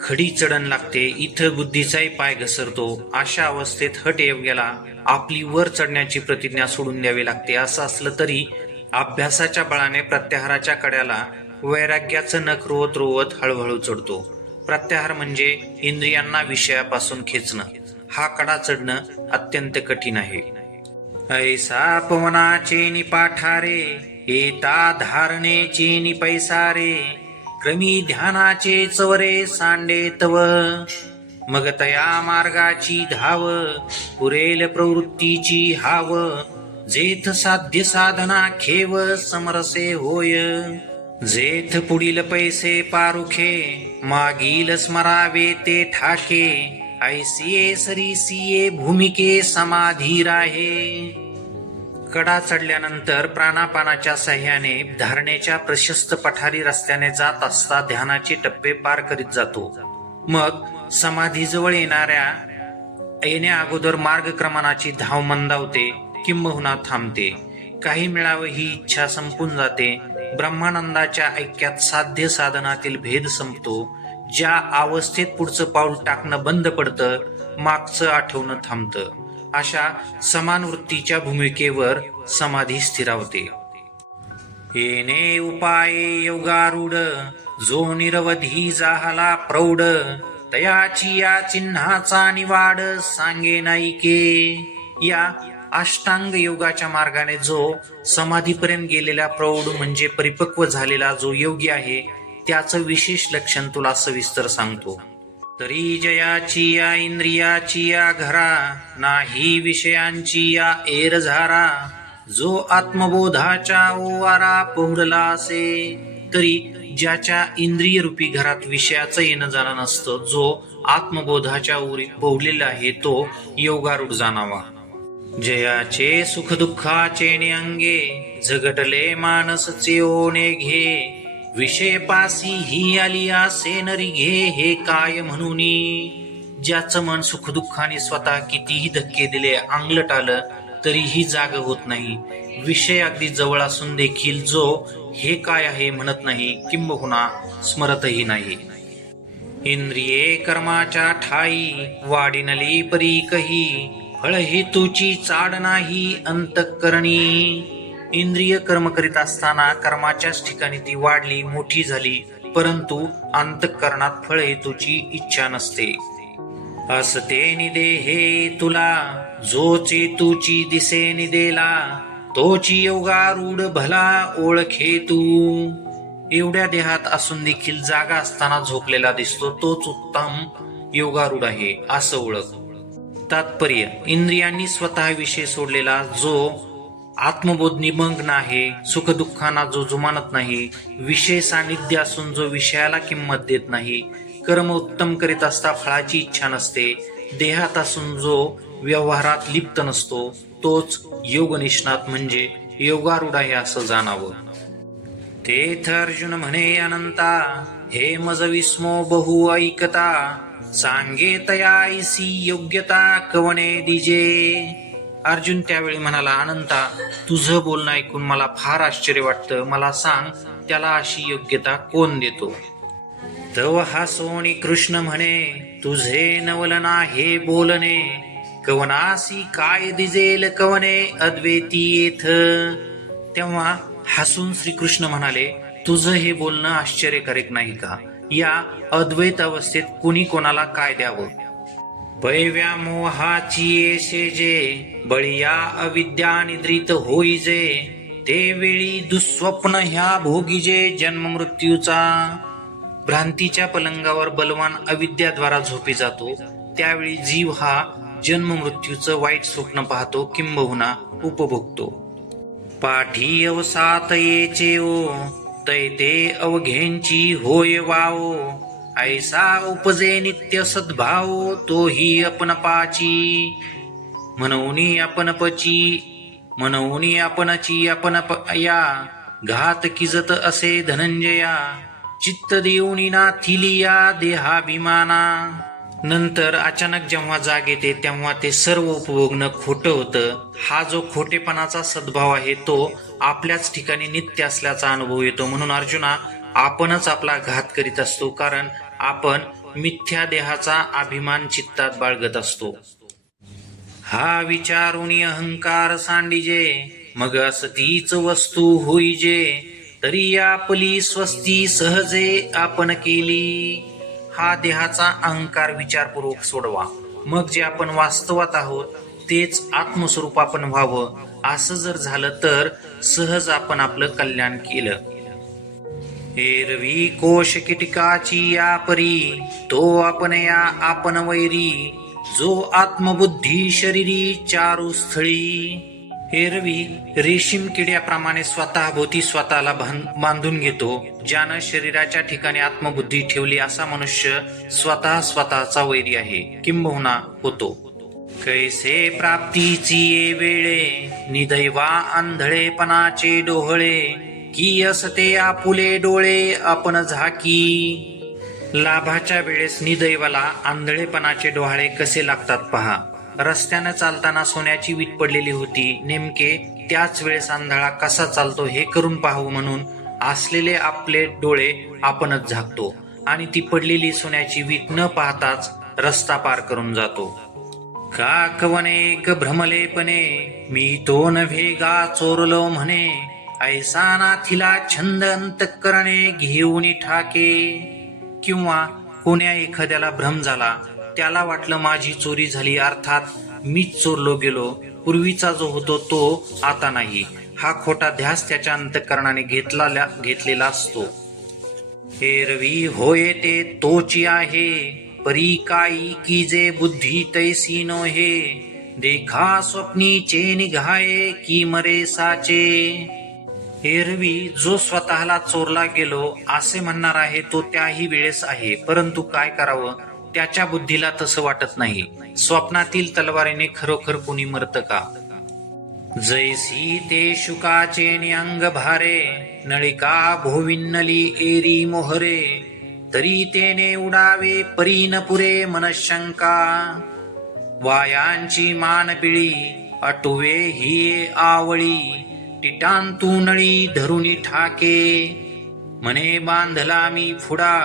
खडी चढण लागते. इथं बुद्धीचाही पाय घसरतो. अशा अवस्थेत हट योग्याला आपली वर चढण्याची प्रतिज्ञा सोडून द्यावी लागते. असं असलं तरी अभ्यासाच्या बळाने प्रत्याहाराच्या कड्याला वैराग्याचं नख रोवत रोवत हळूहळू चढतो. प्रत्याहार म्हणजे इंद्रियांना विषयापासून खेचणं. हा कडा चढणं अत्यंत कठीण आहे. ऐसा पवनाचे निपाठारे, येता धारणेचे निपैसारे, क्रमी ध्यानाचे चवरे सांडे तव, मग तया मार्गाची धाव, पुरेल प्रवृत्तीची हाव, जेथ साध्य साधना खेव समरसे होय, जेथ पुढील पैसे पारुखे, मागील स्मरावे ते ठाके, ऐसिये सरीसिये भूमिके समाधी राहे. कडा चढल्यानंतर प्राणापानाच्या सहाय्याने धारणेच्या प्रशस्त पठारी रस्त्याने जात असता ध्यानाचे टप्पे पार करीत जातो. मग समाधीजवळ येण्या अगोदर मार्गक्रमणाची धाव मंदावते किंबहुना थांबते. काही मिळावं ही इच्छा संपून जाते. ब्रह्मानंदाच्या ऐक्यात साध्य साधनातील भेद संपतो. ज्या अवस्थेत पुढचं पाऊल टाकणं बंद पडतं, मागचं आठवणं थांबतं. अशा समान वृत्तीच्या भूमिकेवर समाधी स्थिरावते. येणे उपाये योगारूढ, जो निरवधी जाहला प्रौढ, तयाची या चिन्हाचा निवाड सांगे नाईके. या अष्टांग योगाच्या मार्गाने जो समाधीपर्यंत गेलेला प्रौढ म्हणजे परिपक्व झालेला जो योगी आहे, त्याचं विशेष लक्षण तुला सविस्तर सांगतो. तरी जयाची या इंद्रियाची या घरा, नाही विषयांची या एरझारा, जो आत्मबोधाच्या ओवारा पोहडला असे. तरी ज्याच्या इंद्रिय रूपी घरात विषयाचं येणं जाणं नसतं, जो आत्मबोधाच्या ओरीत पोहलेला आहे, तो योगारूढ जाणावा. जयाचे सुख दुःखाचे अंगे, झगटले मानसचे ओणे घे, विषय पासी ही आली असे नरी घे हे काय म्हणूनी. ज्याचं मन सुखदुःखाने स्वतः कितीही धक्के दिले अंगलट आलं तरीही जाग होत नाही. विषय अगदी जवळ असून देखील जो हे काय आहे म्हणत नाही किंबहुना स्मरतही नाही. इंद्रिये कर्माच्या ठाई, वाढिनली परी कही, फळ हेतूची चाड नाही अंतःकरणी. इंद्रिय कर्म करीत असताना कर्माच्याच ठिकाणी ती वाढली मोठी झाली, परंतु अंतःकरणात फळ हेतूची इच्छा नसते. असते निदे हे तुला, जो चेतूची दिसे निदेला, तोची योगारूढ भला ओळखे तू. एवढ्या देहात असून देखील जागा असताना झोपलेला दिसतो, तोच उत्तम योगारूढ आहे असं ओळख. तात्पर्य: इंद्रियांनी स्वतः विषय सोडलेला जो आत्मबोध निमग्न आहे, सुखदुःखांना जो जुमानत नाही, विषय सानिध्य असून जो विषयाला किंमत देत नाही, कर्म उत्तम करीत असता फळाची इच्छा नसते, देहात असून जो व्यवहारात लिप्त नसतो, तोच योग निष्णात म्हणजे योगारूढ आहे असं जाणावं. तेथ अर्जुन म्हणे अनंता, हे मज विस्मो बहु ऐकता, सांगे तयाईसी योग्यता कवणे दिजे. अर्जुन त्यावेळी म्हणाला, अनंता, तुझं बोलणं ऐकून मला फार आश्चर्य वाटतं. मला सांग, त्याला अशी योग्यता कोण देतो? तव हासोनी कृष्ण म्हणे, तुझे नवलना हे बोलणे, कवनासी काय दिजेल कवने अद्वैती येथ. तेव्हा हसून श्रीकृष्ण म्हणाले, तुझं हे बोलणं आश्चर्यकारक नाही का? या अद्वैत अवस्थेत कुणी कोणाला काय द्यावं? पैव्या मोहाची येसे जे बळीया अविद्या निद्रित होईजे ते वेळी दुःस्वप्न ह्या भोगीजे जन्म मृत्यूचा. भ्रांतीच्या पलंगावर बलवान अविद्याद्वारा झोपी जातो त्यावेळी जीव हा जन्म मृत्यूचं वाईट स्वप्न पाहतो किंबहुना उपभोगतो. पाठी अवसात येचे ओ तैते अवघेंची होय वाओ ऐसा उपजे नित्य सद्भाव तोही आपणपाची. म्हणून आपणची आपण या घात किजत असे धनंजया चित्त देऊनी नाथिलिया देहाभिमाना. नंतर अचानक जेव्हा जाग येते तेव्हा ते सर्व उपभोगणं खोटं होतं. हा जो खोटेपणाचा सद्भाव आहे तो आपल्याच ठिकाणी नित्य असल्याचा अनुभव येतो. म्हणून अर्जुना, आपणच आपला घात करीत असतो, कारण आपण मिथ्या देहाचा अभिमान चित्तात बाळगत असतो. हा विचारुनी अहंकार सांडिजे मग असतीच वस्तू होईजे तरी आपली स्वस्ती सहजे आपण केली. हा देहाचा अहंकार विचारपूर्वक सोडवा, मग जे आपण वास्तवात आहोत तेच आत्मस्वरूप आपण व्हावं. असं जर झालं तर सहज आपण आपलं कल्याण केलं. एरवी कोश कीटकाची या परी तो आपण या आपण वैरी जो आत्मबुद्धी शरीरी चारू स्थळी. एरवी रेशीम किड्याप्रमाणे स्वतःभोवती स्वतःला बांधून घेतो. ज्यानं शरीराच्या ठिकाणी आत्मबुद्धी ठेवली असा मनुष्य स्वतःचा वैरी आहे किंबहुना होतो. कैसे प्राप्तीची ये वेळे निदैवा आंधळेपणाचे डोहळे की असते आपुले डोळे आपण झाकी. लाभाच्या वेळेस निदैवाला आंधळेपणाचे डोहाळे कसे लागतात पहा. रस्त्यानं चालताना सोन्याची वीट पडलेली होती, नेमके त्याच वेळेस आंधळा कसा चालतो हे करून पाहू म्हणून असलेले आपले डोळे आपणच झाकतो आणि ती पडलेली सोन्याची वीट न पाहताच रस्ता पार करून जातो. का कवनेक भ्रमलेपणे मी तो नव्हे गा चोरलो म्हणे ऐसा नाथिला छंद अंतःकरणे घेऊन ठाके. किंवा कोण्या एखाद्याला भ्रम झाला, त्याला वाटलं माझी चोरी झाली, अर्थात मीच चोरलो गेलो, पूर्वीचा जो होतो तो आता नाही. हा खोटा ध्यास त्याच्या अंतःकरणाने घेतलेला असतो. एरवी होय ते तोची आहे परी काई की जे बुद्धी तैसी नो हे देखा स्वप्नीचे निघाये की मरे साचे. एरवी जो स्वतःला चोरला गेलो असे म्हणणार आहे तो त्याही वेळेस आहे, परंतु काय करावं, त्याच्या बुद्धीला तसं वाटत नाही. स्वप्नातील तलवारीने खरोखर कोणी मरत का. जैसी ते शुकाचे अंग भारे नळिका भोविन्नली एरी मोहरे तरी तेने उडावे परी न पुरे मनशंका. वायांची मान पिळी अटुवे ही आवळी टिटांतू नळी धरुनी ठाके म्हणे बांधला मी फुडा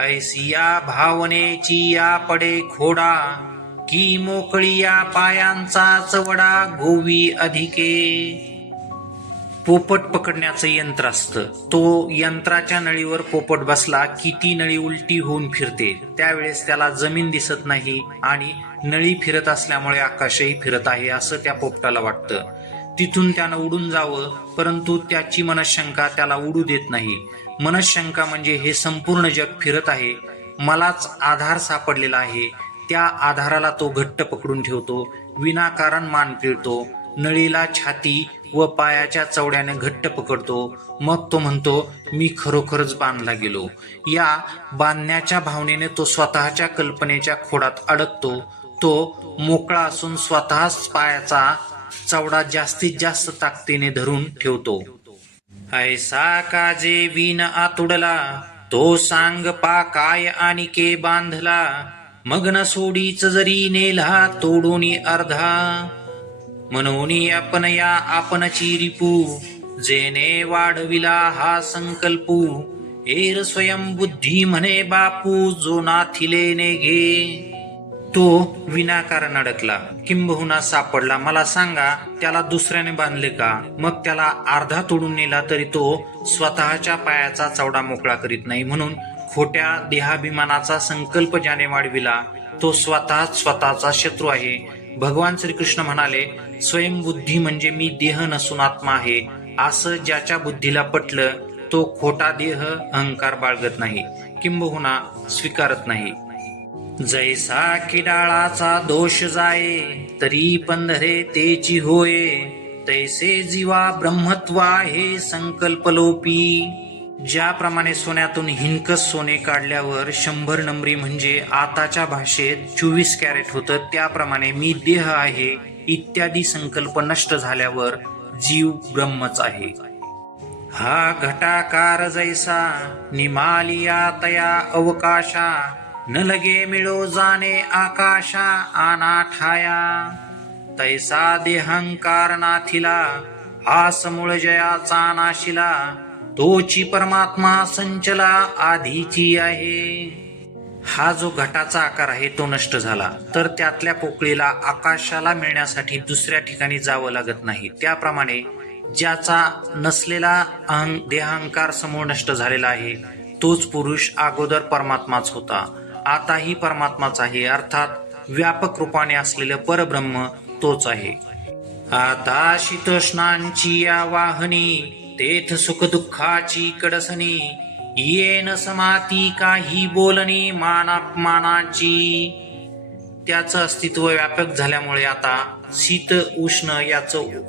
ऐसिया भावनेची या पडे खोडा की मोकळीया पायांचा चवडा गोवी अधिके. पोपट पकडण्याचं यंत्र असतं, तो यंत्राच्या नळीवर पोपट बसला की ती नळी उलटी होऊन फिरते. त्यावेळेस त्याला जमीन दिसत नाही आणि नळी फिरत असल्यामुळे आकाशही फिरत आहे असं त्या पोपटाला वाटतं. तिथून त्यानं उडून जावं, परंतु त्याची मनशंका त्याला उडू देत नाही. मनशंका म्हणजे हे संपूर्ण जग फिरत आहे, मलाच आधार सापडलेला आहे, त्या आधाराला तो घट्ट पकडून ठेवतो, विनाकारण मान पिळतो, नळीला छाती व पायाच्या चवड्याने घट्ट पकडतो. मग तो म्हणतो मी खरोखरच बांधला गेलो. या बांधण्याच्या भावनेने तो स्वतःच्या कल्पनेच्या खोडात अडकतो. तो मोकळा असून स्वतःच पायाचा चवडा जास्तीत जास्त ताकदीने धरून ठेवतो. ऐसा काजे विन आतुडला तो सांग पा काय आणिके बांधला मग न सोडीच जरी नेला तोडून अर्धा. म्हणून आपण या आपणची रिपू जेने वाढविला हा संकल्पू एर स्वयं बुद्धी म्हणे बापू जो नाथिले ने घे. तो विनाकारण अडकला किंबहुना सापडला. मला सांगा त्याला दुसऱ्याने बांधले का? मग त्याला अर्धा तोडून नेला तरी तो स्वतःच्या पायाचा चवडा मोकळा करीत नाही. म्हणून खोट्या देहाभिमानाचा संकल्प ज्याने वाढविला तो स्वतःचा शत्रू आहे. भगवान श्रीकृष्ण म्हणाले, स्वयंबुद्धी म्हणजे मी देह नसून आत्मा आहे असं ज्याच्या बुद्धीला पटलं तो खोटा देह अहंकार बाळगत नाही, किंबहुना स्वीकारत नाही. जैसा किडाळाचा दोष जाये तरी पंधरे तेची होये, तैसे जीवा ब्रह्मत्व आहे संकल्पलोपी. ज्याप्रमाणे सोन्यातून हिनकस सोने काढल्यावर 100 नंबरी म्हणजे आताच्या भाषेत 24 कॅरेट होतं, त्याप्रमाणे मी देह आहे इत्यादी संकल्प नष्ट झाल्यावर जीव ब्रह्मच आहे. हा घटाकार जैसा निमालिया तया अवकाशा, न लगे मिळो जाणे आकाशा अनाठाया. तैसा देहंकार नाथिला, हा समूळ जयाचा नाशिला, तोची परमात्मा संचला आधीची आहे. हा जो घटाचा आकार आहे तो नष्ट झाला तर त्यातल्या पोकळीला आकाशाला मिळण्यासाठी दुसऱ्या ठिकाणी जावं लागत नाही. त्याप्रमाणे ज्याचा नसलेला देहांकार समूळ नष्ट झालेला आहे तोच पुरुष अगोदर परमात्माच होता, आताही परमात्माच आहे, अर्थात व्यापक रूपाने असलेलं परब्रह्म तोच आहे. आता शीतोष्णांची या वाहनी, तेथ सुख दुःखाची कडसणी, येन समाती काही बोलणी मानापमानाची. त्याचं अस्तित्व व्यापक झाल्यामुळे आता शीत उष्ण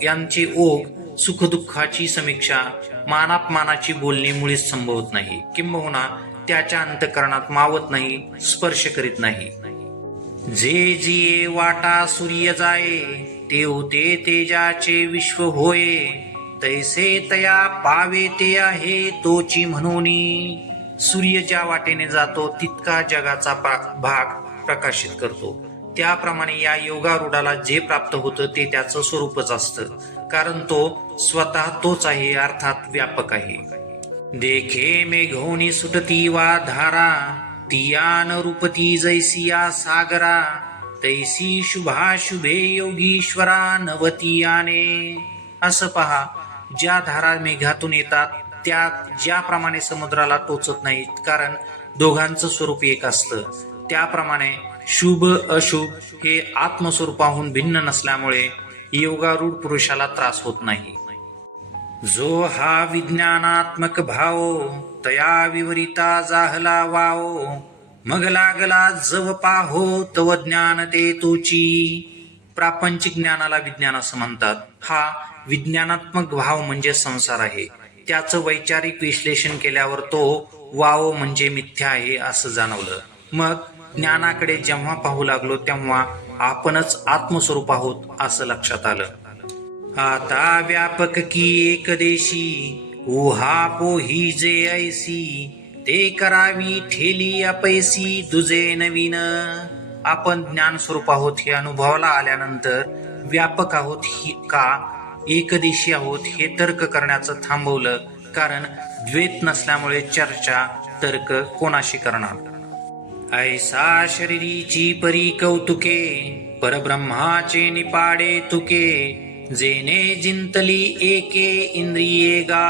यांचे ओघ, सुखदुःखाची समीक्षा, मानापमानाची बोलणी मुळीच संभवत नाही, किंबहुना त्याच्या अंतःकरणात मावत नाही, स्पर्श करीत नाही. जे जिये वाटा सूर्य जाये, तेव ते तेजाचे विश्व होये, तैसे तया पावे ते आहे तोची म्हणूनी. सूर्य ज्या वाटेने जातो तितका जगाचा भाग प्रकाशित करतो. त्याप्रमाणे या योगारूढाला जे प्राप्त होतं ते त्याचं स्वरूपच असतं, कारण तो स्वतः तोच आहे, अर्थात व्यापक आहे. देखे मेघोनी सुटती वा धारा, तियान रूपती जैसिया सागरा, तैसी शुभाशुभे योगीश्वरा नवतियाने. असं पहा, ज्या धारा मेघातून येतात त्या ज्याप्रमाणे समुद्राला टोचत नाहीत, कारण दोघांचं स्वरूप एक असतं, त्याप्रमाणे शुभ अशुभ हे आत्मस्वरूपाहून भिन्न नसल्यामुळे योगारूढ पुरुषाला त्रास होत नाही. जो हा विज्ञानात्मक भाव, तया विवरिता जाहला वाओ, मग लागला जव पाहो तव ज्ञान ते तोची. प्रापंचिक ज्ञानाला विज्ञान असं म्हणतात. हा विज्ञानात्मक भाव म्हणजे संसार आहे. त्याचं वैचारिक विश्लेषण केल्यावर तो वाव म्हणजे मिथ्या आहे असं जाणवलं. मग ज्ञानाकडे जेव्हा पाहू लागलो तेव्हा आपणच आत्मस्वरूप आहोत असं लक्षात आलं. आता व्यापक की एकदेशी, उहा पोही जे ऐसी, ते करावी ठेली अपैसी दुजे नवीन. आपण ज्ञान स्वरूप आहोत हे अनुभवाला आल्यानंतर व्यापक आहोत का एकदेशी आहोत हे तर्क करण्याचं थांबवलं, कारण द्वैत नसल्यामुळे चर्चा तर्क कोणाशी करणार. ऐसा शरीरीची परी कौतुके, परब्रह्माचे निपाडे तुके, जेने जिंतली एके इंद्रिये गा.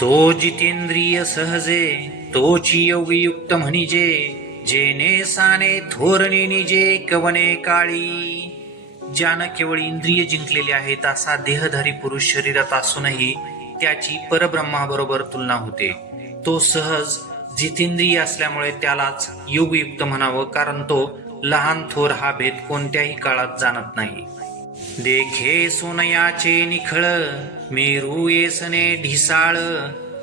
तो जितेंद्रिय सहजे, तोची योगयुक्त म्हणिजे, जेने साने थोरणे निजे कवने काळी. ज्यानं केवळ इंद्रिय जिंकलेले आहेत असा देहधारी पुरुष शरीरात असूनही त्याची परब्रह्माबरोबर तुलना होते. तो सहज जितेंद्रिय असल्यामुळे त्यालाच योगयुक्त म्हणावं, कारण तो लहान थोर हा भेद कोणत्याही काळात जाणत नाही. देखे सोनयाचे निखळ, मेरू येसने ढिसाळ,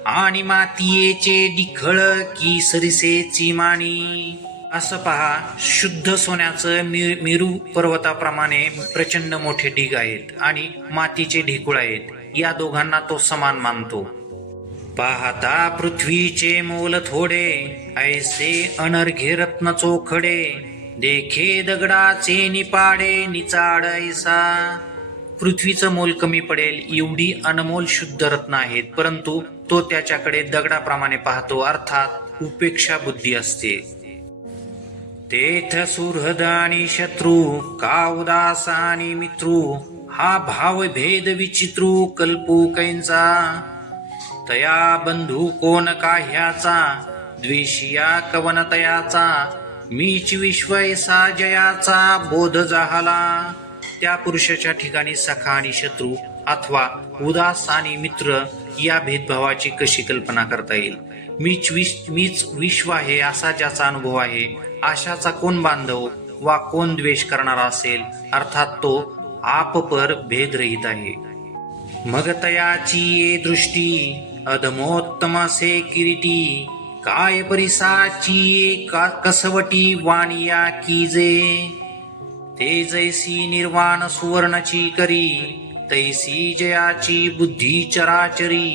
आणि मातीयेचे डिखळ की सरिसेची माणी. असं पहा, शुद्ध सोन्याचं मेरू पर्वताप्रमाणे प्रचंड मोठे ढीग आहेत आणि मातीचे ढिकुळ आहेत. या दोघांना तो समान मानतो. पाहता पृथ्वीचे मोल थोडे, ऐसे अनर्घे रत्न चोखडे, देखे दगडाचे निपाडे निचाड ऐसा. पृथ्वीचं मोल कमी पडेल एवढी अनमोल शुद्ध रत्न आहेत, परंतु तो त्याच्याकडे दगडाप्रमाणे पाहतो, अर्थात उपेक्षा बुद्धी असते. तेथ सुहृद आणि शत्रू, का उदास आणि मित्रू, हा भाव भेद विचित्रू कल्पू कैंचा. तया बंधू कोण का ह्याचा, द्वेषिया कवन तयाचा, मीच विश्व ऐसा जयाचा बोध झाला. त्या पुरुषाच्या ठिकाणी सखा आणि शत्रू अथवा उदास आणि मित्र या भेदभावाची कशी कल्पना करता येईल? मीच विश्व आहे असा ज्याचा अनुभव आहे, अशाचा कोण बांधव वा कोण द्वेष करणारा असेल? अर्थात तो आपपर भेदरहित आहे. मग तयाची ये दृष्टी अधमोत्तम से किरीटी, काय परिसाची कसवटी वाणिया कीजे. ते जैसी निर्वाण सुवर्णाची करी, तैसी जयाची बुद्धी चराचरी,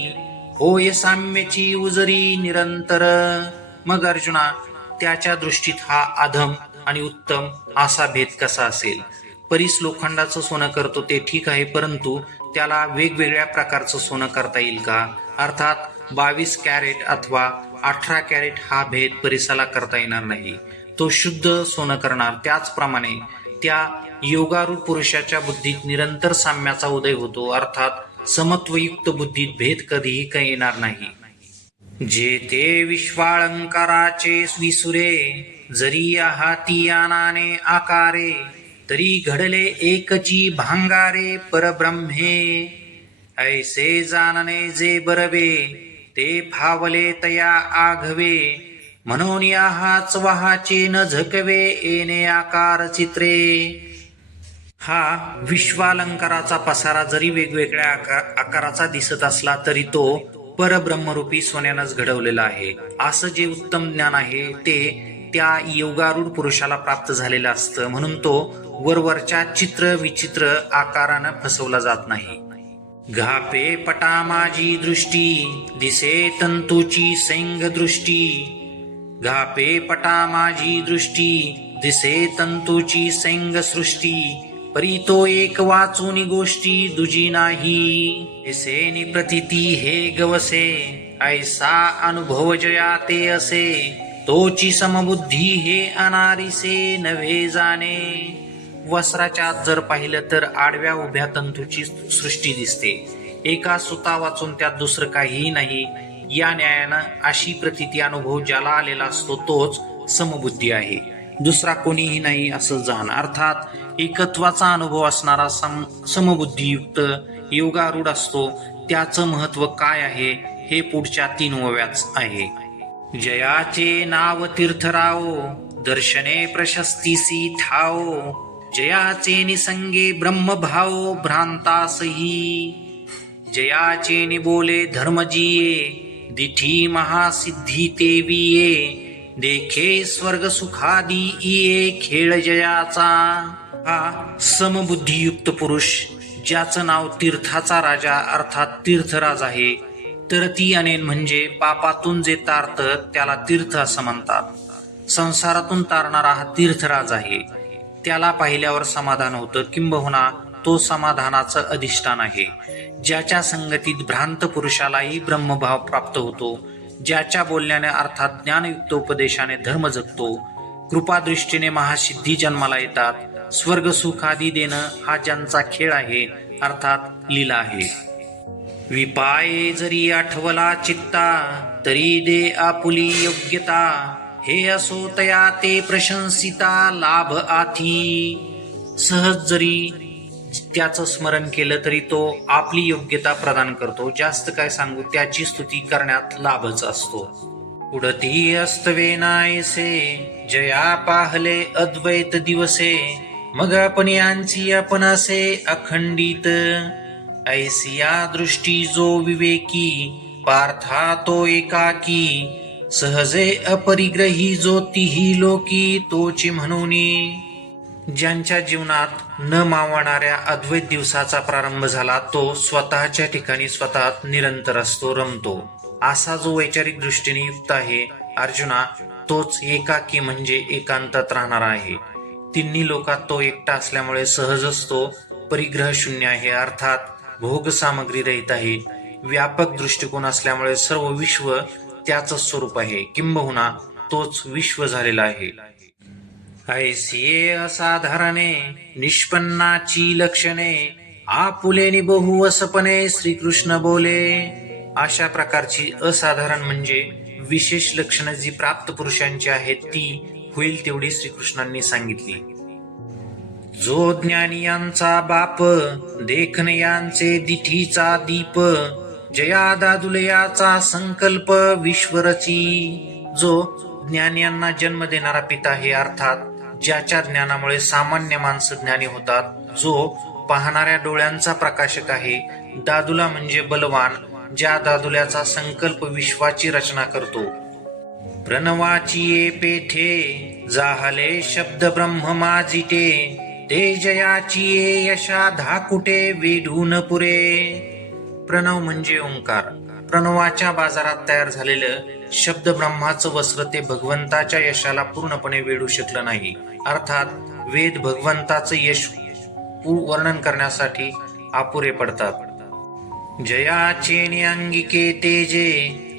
होय साम्याची उजरी निरंतर. मग अर्जुना, त्याच्या दृष्टीत हा अधम आणि उत्तम असा भेद कसा असेल? परीस लोखंडाचं सोनं करतो ते ठीक आहे, परंतु त्याला वेगवेगळ्या प्रकारचं सोनं करता येईल का? अर्थात 22 कॅरेट अथवा 18 कॅरेट हा भेद परीसाला करता येणार नाही. तो शुद्ध सोनं करणार. त्याचप्रमाणे त्या योगारूढ पुरुषाच्या बुद्धीत निरंतर साम्याचा उदय होतो. अर्थात समत्वयुक्त बुद्धीत भेद कधीही काही येणार नाही. जे ते विश्वाळंकाराचे विसुरे, जरी हाती यानाने आकारे, तरी घडले एकची भांगारे परब्रह्मे. ऐसे जानने जे बरवे, ते फावले तया आघवे, म्हणून हाच वहाचे न झकवे येणे आकार चित्रे. हा विश्वालंकाराचा पसारा जरी वेगवेगळ्या आकाराचा दिसत असला तरी तो परब्रह्मरूपी सोन्यानंच घडवलेला आहे. असं जे उत्तम ज्ञान आहे ते त्या योगारूढ पुरुषाला प्राप्त झालेलं असतं, म्हणून तो वरवरच्या चित्र विचित्र आकारानं फसवला जात नाही. घापे पटा माझी दृष्टी, दिसे तंतूची सैंग दृष्टी. घापे पटा माझी दृष्टी, दिसे तंतूची सैंग सृष्टी, परी तो एक वाचूनी गोष्टी दुजी नाही. दिसे निप्रतीती हे गवसे, ऐसा अनुभव जया ते असे, तोची समबुद्धी हे अनारिसे नव्हे जाणे. वस्त्राच्या आत जर पाहिलं तर आडव्या उभ्या तंतूची सृष्टी दिसते. एका सुता वाचून त्यात दुसरं काहीही नाही. या न्यायानं अशी प्रतीती अनुभव ज्याला आलेला असतो तोच समबुद्धी आहे, दुसरा कोणीही नाही असं जाण. अर्थात एकत्वाचा अनुभव असणारा समबुद्धियुक्त योगारूढ असतो. त्याचं महत्व काय आहे हे पुढच्या 3 ओव्याच आहे. जयाचे नाव तीर्थराव, दर्शने प्रशस्तीसी ठाव, जयाचे निसंगे ब्रह्मभाव भ्रांतासही. जयाचे निबोले धर्मजीये, दिठी महासिद्धी तेविये, देखे स्वर्ग सुखादी इये खेळ जयाचा. हा समबुद्धियुक्त पुरुष ज्याचं नाव तीर्थाचा राजा अर्थात तीर्थराज आहे. तर ती अनेन म्हणजे पापातून जे तारत त्याला तीर्थ असं म्हणतात. संसारातून तारणारा हा तीर्थराज आहे. त्याला पाहिल्यावर समाधान होतं, किंबहुना तो समाधानाचं अधिष्ठान आहे. ज्याच्या संगतीत भ्रांत पुरुषालाही ब्रह्मभाव प्राप्त होतो, ज्याच्या बोलण्याने अर्थात ज्ञानयुक्त उपदेशाने धर्म जगतो, कृपादृष्टीने महासिद्धी जन्माला येतात. स्वर्ग सुख आदी देणं हा ज्यांचा खेळ आहे अर्थात लीला आहे. विपाये जरी आठवला चित्ता, तरी दे आपुली योग्यता, हे असो तया ते प्रशंसिता लाभ आथी. सहज जरी त्याचं स्मरण केलं तरी तो आपली योग्यता प्रदान करतो. जास्त काय सांगू, त्याची स्तुती करण्यात लाभच असतो. उडती अस्तवे नायसे, जया पाहले अद्वैत दिवसे, मग आपण यांची आपण असे अखंडित. ऐसिया दृष्टी जो विवेकी, पार्था तो एकाकी, सहजे अपरिग्रही जो तिही लोकी तोची म्हणूनी. ज्यांच्या जीवनात न मावणाऱ्या अद्वैत दिवसाचा प्रारंभ झाला तो स्वतःच्या ठिकाणी स्वतः निरंतर असतो, रमतो. असा जो वैचारिक दृष्टीने युक्त आहे अर्जुना, तोच एकाकी म्हणजे एकांतात राहणारा आहे. तिन्ही लोकात तो एकटा असल्यामुळे सहजच तो परिग्रह शून्य आहे, अर्थात भोग सामग्री रहित आहे. व्यापक दृष्टिकोन असल्यामुळे सर्व विश्व त्याच स्वरूप आहे, किंबहुना तोच विश्व झालेला आहे. ऐसिये असाधारणे निष्पन्नाची लक्षणे, आपुले बहुवसपणे श्रीकृष्ण बोले. अशा प्रकारची असाधारण म्हणजे विशेष लक्षणं जी प्राप्त पुरुषांची आहेत ती होईल तेवढी श्रीकृष्णांनी सांगितली. जो ज्ञानी यांचा बाप, देखन यांचे दिठीचा दीप, जया दादुलयाचा संकल्प विश्वरची. जो ज्ञानियांना जन्म देणारा पिता आहे, अर्थात ज्याच्या ज्ञानामुळे सामान्य माणसं ज्ञानी होतात. जो पाहणाऱ्या डोळ्यांचा प्रकाशक आहे. दादुला म्हणजे बलवान, ज्या दादुल्याचा संकल्प विश्वाची रचना करतो. प्रणवाची ये पेठे, जाहले शब्द ब्रह्म माजिटे, ते जयाची ये यशा धाकुटे वेढून पुरे. प्रणव म्हणजे ओंकार. प्रणवाच्या बाजारात तयार झालेलं शब्द ब्रह्माचं वस्त्र ते भगवंताच्या यशाला पूर्णपणे वेढू शकलं नाही. अर्थात वेद भगवंताचं यश वर्णन करण्यासाठी अपुरे पडतात. जयाचे न्यांगिके तेजे,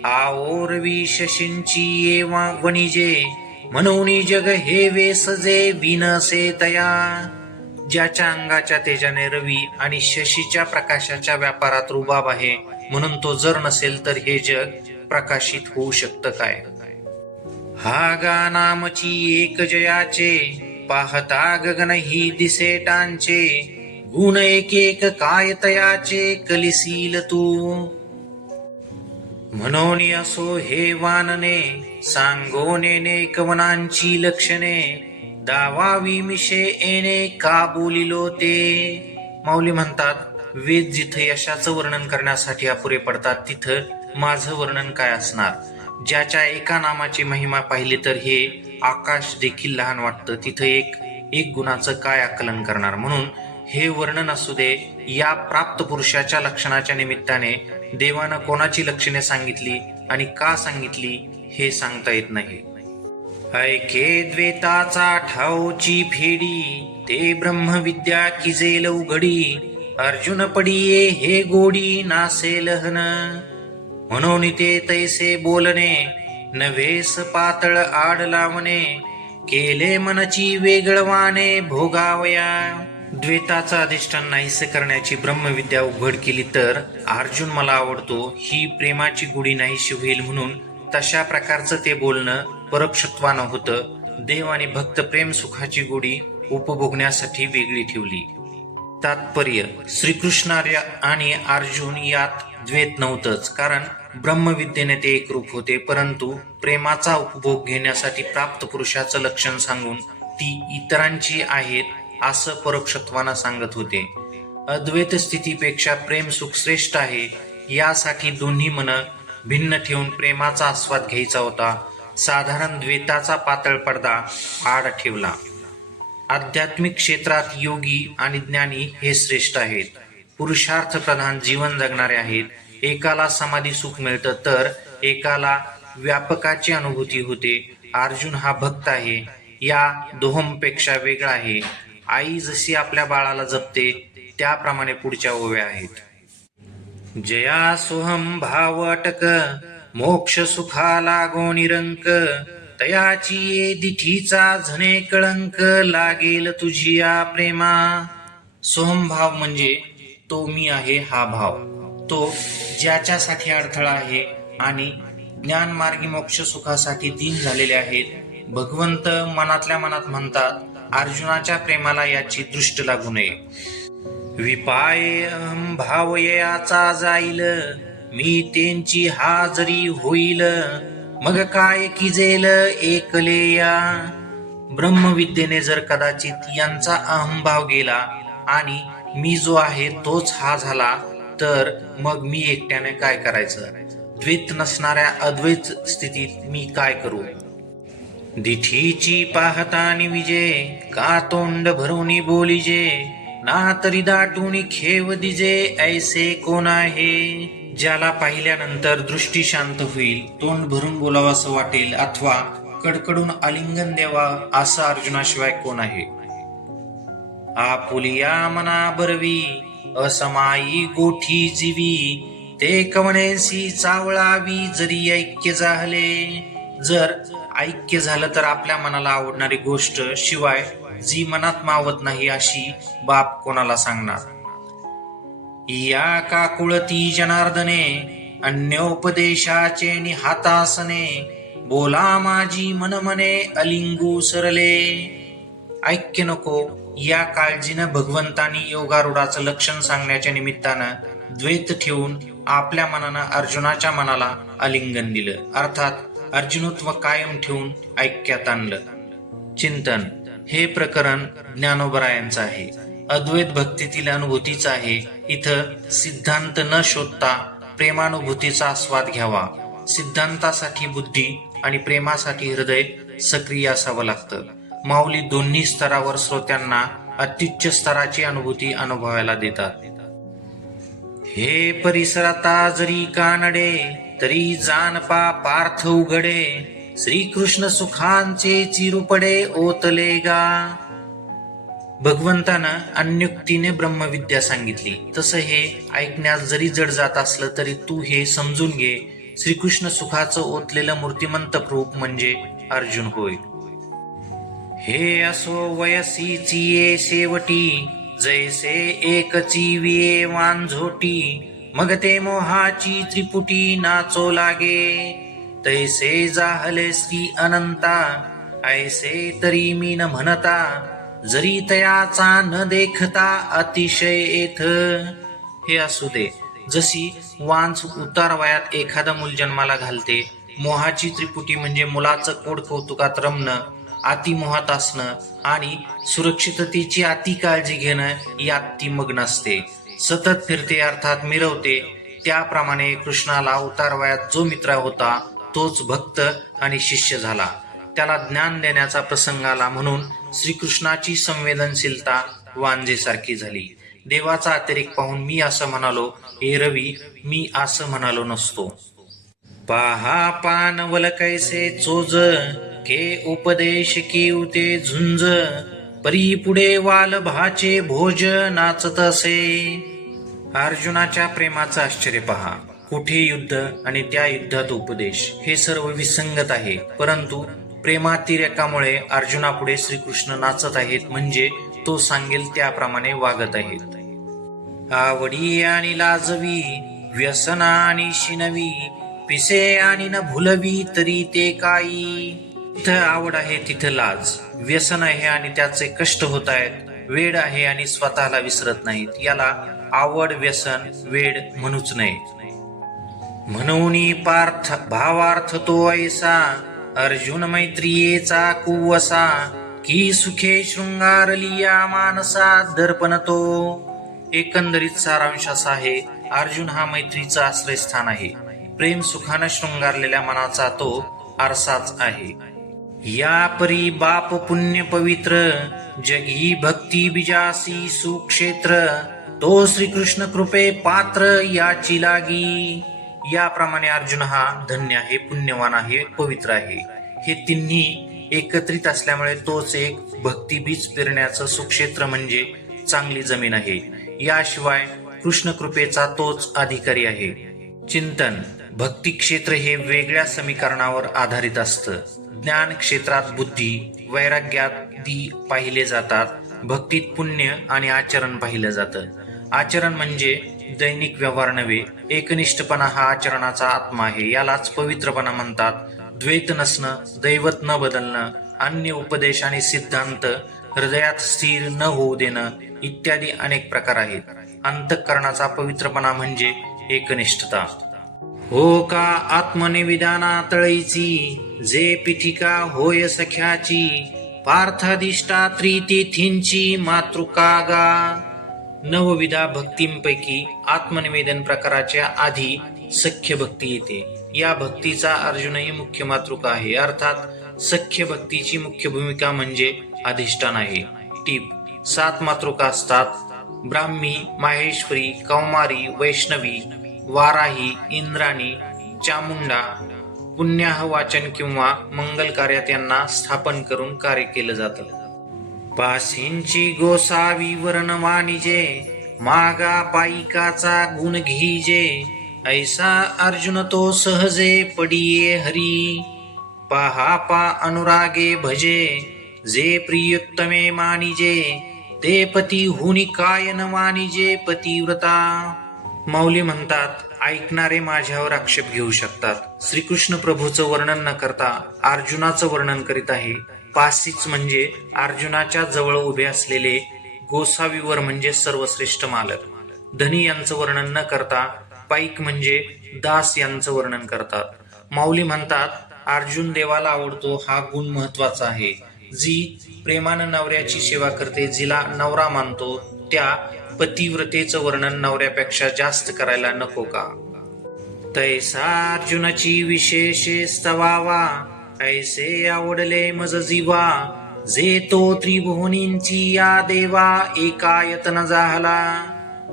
आओरवी शशींची ये वणिजे, म्हणून जग हे वेसजे विनसे तया. ज्याच्या अंगाच्या तेजाने रवी आणि शशीच्या प्रकाशाच्या व्यापारात रुबाब आहे, म्हणून तो जर नसेल तर हे जग प्रकाशित होऊ शकतं काय. हा गा नामची एक जयाचे, पाहता गगन ही दिसे टांचे, गुण एक एक काय तयाचे कलिसील तू. म्हणून असो हे वानने, सांगोने नेकवनांची लक्षणे, दावावी मिशे येणे का बोलिलो ते. माऊली म्हणतात, वेद जिथे यशाचं वर्णन करण्यासाठी अपुरे पडतात, तिथं माझं वर्णन काय असणार. ज्याच्या एका नामाची महिमा पाहिली तर हे आकाश देखील लहान वाटतं, तिथं एक गुणाचं काय आकलन करणार. म्हणून हे वर्णन असू दे. या प्राप्त पुरुषाच्या लक्षणाच्या निमित्ताने देवानं कोणाची लक्षणे सांगितली आणि का सांगितली हे सांगता येत नाही. ऐके द्वैताचा ठाऊची फेडी, ते ब्रह्मविद्या किजेल उघडी, अर्जुन पडिये हे गोडी नासेल हन. म्हणून ते तैसे बोलणे, नव्हेस पातळ आड लावणे, केले मनची वेगळवाने भोगावया. द्वैताचा अधिष्ठान नाहीसे करण्याची ब्रह्मविद्या उघड केली तर अर्जुन मला आवडतो ही प्रेमाची गुढी नाहीशी होईल. म्हणून तशा प्रकारचं ते बोलणं परोक्षत्वानं होतं. देव आणि भक्त प्रेम सुखाची गोडी उपभोगण्यासाठी वेगळी ठेवली. तात्पर्य, श्रीकृष्ण आणि अर्जुन यात द्वैत नव्हतंच, कारण ब्रह्मविद्येने ते एकरूप होते. परंतु प्रेमाचा उपभोग घेण्यासाठी प्राप्त पुरुषाचं लक्षण सांगून ती इतरांची आहेत असं परोक्षत्वानं सांगत होते. अद्वैत स्थितीपेक्षा प्रेम सुख श्रेष्ठ आहे, यासाठी दोन्ही मन भिन्न ठेवून प्रेमाचा आस्वाद घ्यायचा होता. साधारण द्वैताचा पातळ पडदा आड ठेवला. आध्यात्मिक क्षेत्रात योगी आणि ज्ञानी हे श्रेष्ठ आहेत, पुरुषार्थ प्रधान जीवन जगणारे आहेत. एकाला समाधी सुख मिळतं तर एकाला व्यापकाची अनुभूती होते. अर्जुन हा भक्त आहे, या दोहोंपेक्षा वेगळा आहे. आई जशी आपल्या बाळाला जपते त्याप्रमाणे पुढच्या ओव्या आहेत. जया सोहम भाव अटक, मोक्ष सुखा लागो निरंक, तयाची ये दिठीचा झणे कळंक, लागेल तुझिया प्रेमा. सोहम भाव म्हणजे तो मी आहे हा भाव, तो ज्याच्यासाठी अडथळा आहे आणि ज्ञानमार्गी मोक्ष सुखासाठी दीन झालेले आहेत. भगवंत मनातल्या मनात म्हणतात, अर्जुनाच्या प्रेमाला याची दृष्ट लागू नये. विपाये अहम भाव याचा जाईल, मी त्यांची हाजरी होईल, मग काय किजेल एकले या. ब्रह्मविद्येने जर कदाचित यांचा अहमभाव गेला आणि मी जो आहे तोच हा झाला तर मग मी एकट्याने काय करायचं. द्वैत नसणाऱ्या अद्वैत स्थितीत मी काय करू. दिठीची पाहतानी विजे, का तोंड भरूनी बोलिजे, ना तरी दाटून खेव दिजे, ऐसे कोण आहे. ज्याला पाहिल्यानंतर दृष्टी शांत होईल, तोंड भरून बोलावंसं वाटेल अथवा कडकडून आलिंगन द्यावा असं अर्जुनाशिवाय कोण आहे. आपुलिया मना बरवी, असमाई गोठी जीवी, ते कवणेसी चावळावी, जरी ऐक्य झाले. जर ऐक्य झालं तर आपल्या मनाला आवडणारी गोष्ट शिवाय जी मनात मावत नाही अशी बाप कोणाला सांगणार. या काकुळती जनार्दने, अन्योपदेशाचे निहातासने, बोला माझी मन मने अलिंगू सरले. ऐक्य नको या काळजीनं भगवंतानी योगारूढाचं लक्षण सांगण्याच्या निमित्तानं द्वैत ठेवून आपल्या मनानं अर्जुनाच्या मनाला आलिंगन दिलं, अर्थात अर्जुनत्व कायम ठेवून ऐक्यात आणलं. चिंतन. हे प्रकरण ज्ञानोबरायांचं आहे, अद्वैत भक्तीतील अनुभूतीचं आहे. इथं सिद्धांत न शोधता प्रेमानुभूतीचा आस्वाद घ्यावा. सिद्धांतासाठी बुद्धी आणि प्रेमासाठी हृदय सक्रिय असावं लागतं. माऊली दोन्ही स्तरावर श्रोत्यांना अत्युच्च स्तराची अनुभूती अनुभवायला देतात. हे परिसराता जरी कानडे तरी जानपा पार्थ उघडे, श्रीकृष्ण सुखांचे चिरुपडे ओतले गा. भगवंतानं अन्युक्तीने ब्रह्मविद्या सांगितली, तसं हे ऐकण्यास जरी जड जात असलं तरी तू हे समजून घे, श्रीकृष्ण सुखाचं ओतलेलं मूर्तिमंत रूप म्हणजे अर्जुन होय. हे असो वयसीची ये शेवटी, जैसे एकची विये वांझोटी, मग ते मोहाची त्रिपुटी नाचो लागे, तैसे जाहले श्री अनंता, ऐसे तरी मी न म्हणता, जरी तयाचा न देखता अतिशय येथ. हे असू दे, जशी वांझ उतार वयात एखादा मूल जन्माला घालते, मोहाची त्रिपुटी म्हणजे मुलाचं कोड कौतुकात रमणं, अतिमोहात असणं आणि सुरक्षिततेची अति काळजी घेणं यात ती मग्न असते, सतत फिरते अर्थात मिरवते. त्याप्रमाणे कृष्णाला उतार वयात जो मित्र होता तोच भक्त आणि शिष्य झाला. त्याला ज्ञान देण्याचा प्रसंग आला म्हणून श्रीकृष्णाची संवेदनशीलता वांझेसारखी झाली. देवाचा अतिरेक पाहून मी असं म्हणालो, ए रवी मी असं म्हणालो नसतो. पाहा पानवल कैसे चोज, के उपदेश किवते झुंज, परी पुढे वाल भाचे भोज नाचत असे. अर्जुनाच्या प्रेमाचं आश्चर्य पहा. कुठे युद्ध आणि त्या युद्धात उपदेश, हे सर्व विसंगत आहे, परंतु प्रेमातिरेकामुळे अर्जुनापुढे श्रीकृष्ण नाचत आहेत, म्हणजे तो सांगेल त्याप्रमाणे वागत आहेत. आवडी आणि लाजवी, व्यसना आणि शिनवी, पिसे आणि न भुलवी तरी ते काही. तिथं आवड आहे तिथं लाज, व्यसन आहे आणि त्याचे कष्ट होत आहेत, वेड आहे आणि स्वतःला विसरत नाहीत. याला आवड व्यसन वेड म्हणूच नये. म्हणून पार्थ भावार्थ तो ऐसा, अर्जुन मैत्रियेचा कुवसा, की सुखे शृंगारलिया मानसा दर्पण तो. एकंदरीत सारांश असा आहे, अर्जुन हा मैत्रीचा आश्रयस्थान आहे. प्रेम सुखानं शृंगारलेल्या मनाचा तो आरसाच आहे. या परी बाप पुण्य पवित्र, जगी भक्ती बिजासी सुक्षेत्र, तो श्रीकृष्ण कृपे पात्र याची लागी. याप्रमाणे अर्जुन हा धन्य आहे, पुण्यवान आहे, पवित्र आहे. हे तिन्ही एकत्रित असल्यामुळे तोच एक भक्तिबीज पेरण्याचं सुक्षेत्र म्हणजे चांगली जमीन आहे. याशिवाय कृष्ण कृपेचा तोच अधिकारी आहे. चिंतन. भक्ती क्षेत्र हे वेगळ्या समीकरणावर आधारित असतं. ज्ञान क्षेत्रात बुद्धी, वैराग्यात दी पाहिले जातात. भक्तीत पुण्य आणि आचरण पाहिलं जातं. आचरण म्हणजे दैनिक व्यवहार नव्हे, एकनिष्ठपणा हा आचरणाचा आत्मा आहे. यालाच पवित्रपणा म्हणतात. द्वैत नसणं, दैवत न बदलणं, अन्य उपदेश आणि सिद्धांत हृदयात स्थिर न होऊ देणं इत्यादी अनेक प्रकार आहेत. अंतःकरणाचा पवित्रपणा म्हणजे एकनिष्ठता. हो का आत्मनिविदाना तळीची, जे पिठिका होय सख्याची, पार्थादिष्टा त्रितिथींची मातृका गा. नवविधा भक्तींपैकी आत्मनिवेदन प्रकाराच्या आधी सख्य भक्ती येते. या भक्तीचा अर्जुनही मुख्य मातृका आहे, अर्थात सख्य भक्तीची मुख्य भूमिका म्हणजे अधिष्ठान आहे. टीप. 7 मातृका असतात: ब्राह्मी, माहेश्वरी, कौमारी, वैष्णवी, वाराही, इंद्राणी, चामुंडा. पुण्याह वाचन किंवा मंगल कार्यात यांना स्थापन करून कार्य केलं जातं. पासींची गोसावी वरण वाणिजे, मागा पायिकाचा गुण घीजे, ऐसा अर्जुन तो सहजे पडिये हरी. पहा पा अनुरागे भजे, जे प्रियोत्तमे मानिजे, ते पती हुनी काय न मानिजे पतिव्रता. माऊली म्हणतात, ऐकणारे माझ्यावर आक्षेप घेऊ शकतात. श्रीकृष्ण प्रभूचं वर्णन न करता अर्जुनाचं वर्णन करीत आहे. पासीच म्हणजे अर्जुनाच्या जवळ उभे असलेले गोसावीवर म्हणजे सर्वश्रेष्ठ मालक. धनी यांचं वर्णन न करता पाईक म्हणजे दास यांचं वर्णन करतात. माऊली म्हणतात, अर्जुन देवाला आवडतो हा गुण महत्वाचा आहे. जी प्रेमानं नवऱ्याची सेवा करते, जिला नवरा मानतो, त्या पतिव्रतेचं वर्णन नवऱ्यापेक्षा जास्त करायला नको का? तैसा अर्जुनाची विशेषे स्तवावा, ऐसे आवडले मज जीवा, जे तो त्रिभुवनींची या देवा एका यतन झाला.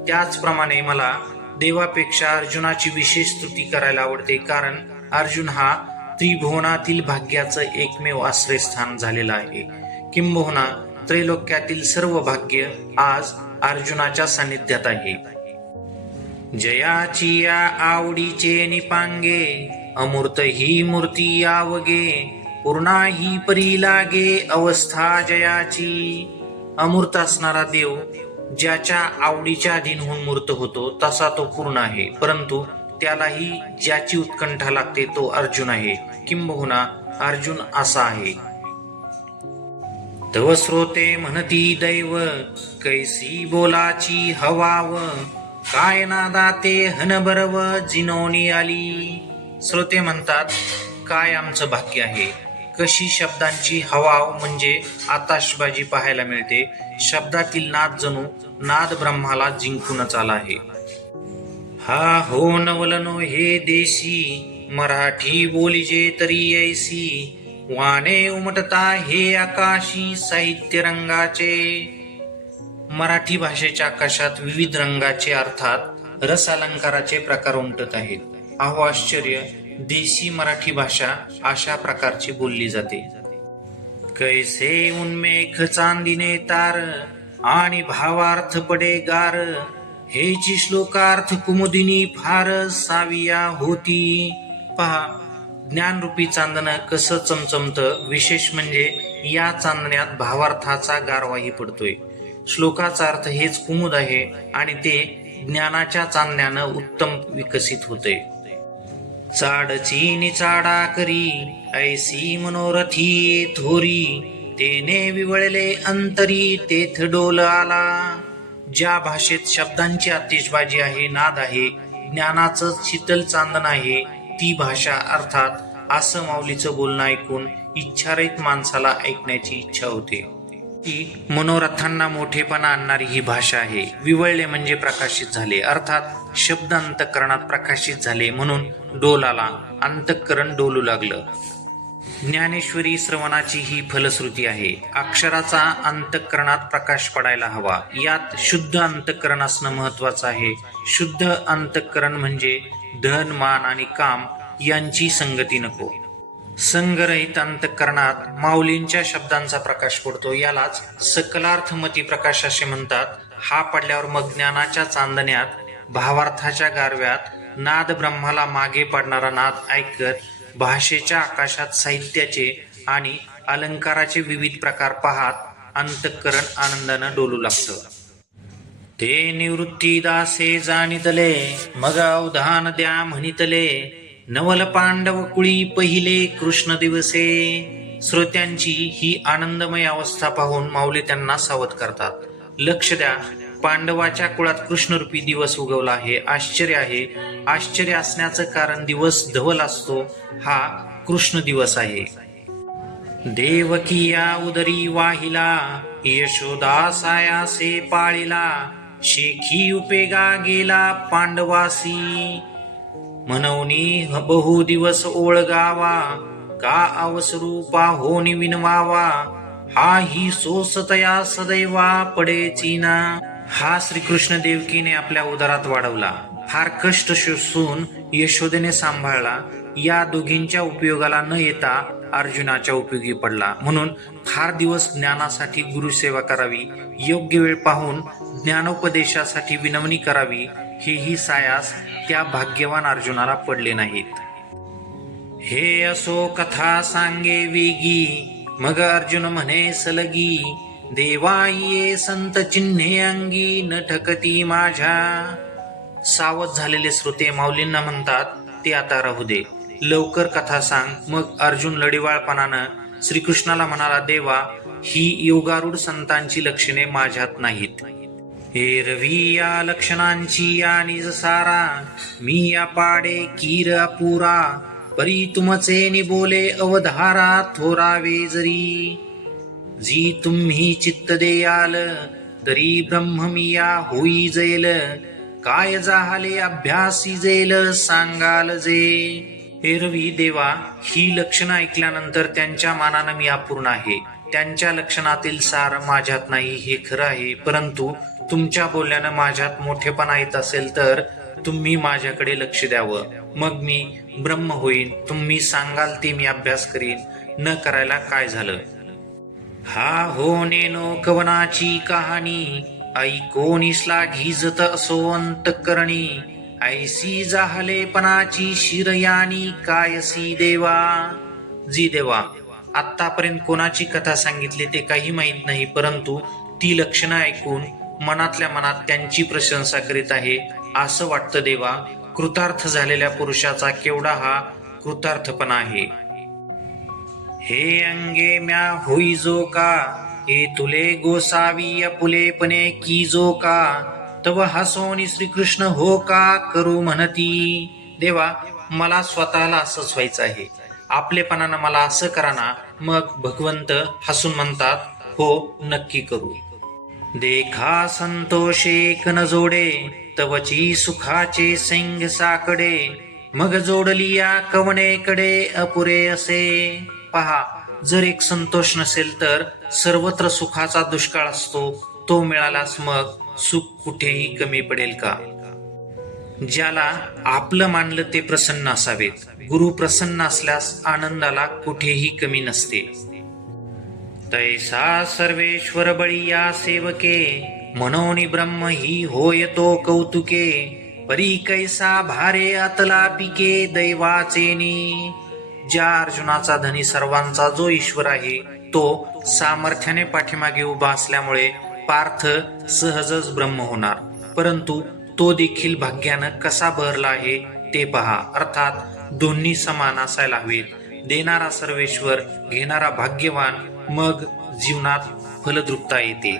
त्याचप्रमाणे मला देवापेक्षा अर्जुनाची विशेष स्तुती करायला आवडते, कारण अर्जुन हा त्रिभुवनातील भाग्याचं एकमेव आश्रयस्थान झालेलं आहे. किंबहुना त्रैलोक्यातील सर्व भाग्य आज अर्जुनाच्या सान्निध्यात आहे. जयाची या आवडीचे निपांगे, अमूर्त ही मूर्ती यावगे, पूर्णा ही परी लागे अवस्था जयाची. अमूर्त असणारा देव ज्याच्या आवडीच्या अधीन होऊन मूर्त होतो तसा तो पूर्ण आहे, परंतु त्यालाही ज्याची उत्कंठा लागते तो अर्जुन आहे. किंबहुना अर्जुन असा आहे. तव श्रोते म्हणती दैव, कैसी बोलाची हवाव, काय नादाते हनबरव जिनोनी आली. श्रोते म्हणतात, काय आमचं भाग्य आहे, कशी शब्दांची हवाव म्हणजे आताशबाजी पाहायला मिळते. शब्दातील नाद जणू नाद ब्रह्माला जिंकूनच आला आहे. हा हो नवलनो हे देशी, मराठी बोलीजे तरी ऐसी, वाणे उमटता हे आकाशी साहित्य रंगाचे. मराठी भाषेच्या आकाशात विविध रंगाचे अर्थात रस अलंकाराचे प्रकार उमटत आहेत. अहो आश्चर्य, देशी मराठी भाषा अशा प्रकारची बोलली जाते. कैसे उन्मेघ चांदिने तार, आणि भावार्थ पडे गार, हेची श्लोकार्थ कुमुदिनी फार साविया होती. पहा, ज्ञानरूपी चांदणं कसं चमचमतं. विशेष म्हणजे या चांदण्यात भावार्थाचा गारवाही पडतोय. श्लोकाचा अर्थ हेच कुमुद आहे आणि ते ज्ञानाच्या चांदण्यानं उत्तम विकसित होते. चाडची निचाडा करी, ऐसी मनोरथी थोरी, तेने विवळले अंतरी तेथ डोल आला. ज्या भाषेत शब्दांची आतिषबाजी आहे, नाद आहे, ज्ञानाचं शीतल चांदण आहे, ती भाषा अर्थात असं माऊलीचं बोलणं ऐकून इच्छारहित माणसाला ऐकण्याची इच्छा होते. ती मनोरथांना मोठेपणा आणणारी ही भाषा आहे. विवळले म्हणजे प्रकाशित झाले, अर्थात शब्द अंतःकरणात प्रकाशित झाले म्हणून डोल आला, अंतःकरण डोलू लागलं. ज्ञानेश्वरी श्रवणाची ही फलश्रुती आहे. अक्षराचा अंतःकरणात प्रकाश पडायला हवा. यात शुद्ध अंतःकरण असणं महत्वाचं आहे. शुद्ध अंतःकरण म्हणजे धन, मान आणि काम यांची संगती नको. संगरहित अंतःकरणात माऊलींच्या शब्दांचा प्रकाश पडतो. यालाच सकलार्थमती प्रकाश असे म्हणतात. हा पडल्यावर मग ज्ञानाच्या चांदण्यात भावार्थाच्या गारव्यात नाद ब्रह्माला मागे पडणारा नाद ऐकत भाषेच्या आकाशात साहित्याचे आणि अलंकाराचे विविध प्रकार पाहत अंतःकरण आनंदानं डोलू लागतं. ते निवृत्ती दासे जाणितले, मग अवधान द्या म्हणितले, नवल पांडव कुळी पहिले कृष्ण दिवसे. श्रोत्यांची ही आनंदमय अवस्था पाहून माऊली त्यांना सावध करतात. लक्ष द्या, पांडवाच्या कुळात कृष्णरूपी दिवस उगवला आहे. आश्चर्य आहे. आश्चर्य असण्याचं कारण दिवस धवल असतो, हा कृष्ण दिवस आहे. देवकिया उदरी वाहिला, यशोदा सायासे पाळिला, शेखी उपेगा गेला पांडवासी. म्हणवनी बहु दिवस ओळगावा, का अवसरू पाहोनी विनवावा, हा ही सोसतया सदैवा पडे चीना. हा श्रीकृष्ण देवकीने आपल्या उदरात वाढवला, फार कष्ट सोसून यशोदेने सांभाळला. या दोघींच्या उपयोगाला न येता अर्जुनाच्या उपयोगी पडला. म्हणून फार दिवस ज्ञानासाठी गुरुसेवा करावी, योग्य वेळ पाहून ज्ञानोपदेशासाठी विनवणी करावी, हेही सायास त्या भाग्यवान अर्जुनाला पडले नाहीत. हे असो कथा सांगे वेगी, मग अर्जुन म्हणे सलगी, देवा ये संत चिन्हे अंगी न ठकती माझ्या. सावध झालेले श्रोते माऊलींना म्हणतात, ते आता राहू दे, लवकर कथा सांग. मग अर्जुन लढिवाळपणानं श्रीकृष्णाला म्हणाला, देवा, ही योगारूढ संतांची लक्षणे माझ्यात नाहीत. हे रवी या लक्षणांची आणि सारा, मी या पाडे कीर अपुरा, परी तुमचे निबोले अवधारा थोरावे जरी. जी तुम्ही चित्त देयाल, तरी ब्रह्ममिया होई जैल, काय जाहले अभ्यासी जैल सांगाल जे. हे रवी देवा, ही लक्षणं ऐकल्यानंतर त्यांच्या मानानं मी अपूर्ण आहे, त्यांच्या लक्षणातील सार माझ्यात नाही हे खरं आहे, परंतु तुमच्या बोलण्यानं माझ्यात मोठेपणा येत असेल तर तुम्ही माझ्याकडे लक्ष द्यावं, मग मी ब्रह्म होईन. तुम्ही सांगाल ते मी अभ्यास करीन, न करायला काय झालं. हा हो नेनो कवनाची कहाणी, ऐकोनीस लाघिजत असो अंतःकरणी, ऐसी जाहलेपणाची शिरयानी कायसी देवा. जी देवा, आतापर्यंत कोणाची कथा सांगितली ते काही माहीत नाही, परंतु ती लक्षणं ऐकून मनातल्या मनात त्यांची प्रशंसा करीत आहे असं वाटतं. देवा, कृतार्थ झालेल्या पुरुषाचा केवढा हा कृतार्थपणा आहे. हे अंगे म्या होई जो का, हे तुले गोसावी अपुलेपणे की जो का, तव हसोनी श्रीकृष्ण हो का करू म्हणती. देवा, मला स्वतःला असंच व्हायचं आहे, आपलेपणानं मला असं करा ना. मग भगवंत हसून म्हणतात, हो नक्की करू. देखा संतोषे कन जोडे, तवची सुखाचे सिंग साकडे, मग जोडली या कवणेकडे अपुरे असे. पहा, जर एक संतोष नसेल तर सर्वत्र सुखाचा दुष्काळ असतो, तो मिळालास मग सुख कुठेही कमी पडेल का. ज्याला आपलं मानलं ते प्रसन्न असावेत. गुरु प्रसन्न असल्यास आनंदाला कुठेही कमी नसते. तैसा सर्वेश्वर बळिया सेवके, म्हणून ब्रह्म ही होय तो कौतुके, परी कैसा भारे अतला पिके दैवाचेनी. ज्या अर्जुनाचा धनी सर्वांचा जो ईश्वर आहे, तो सामर्थ्याने पाठीमागे उभा असल्यामुळे पार्थ सहजच ब्रह्म होणार, परंतु तो देखील भाग्यानं कसा बहरला आहे ते पहा. अर्थात दोन्ही समान असायला हवेत. देणारा सर्वेश्वर, घेणारा भाग्यवान, मग जीवनात फलद्रुपता येते.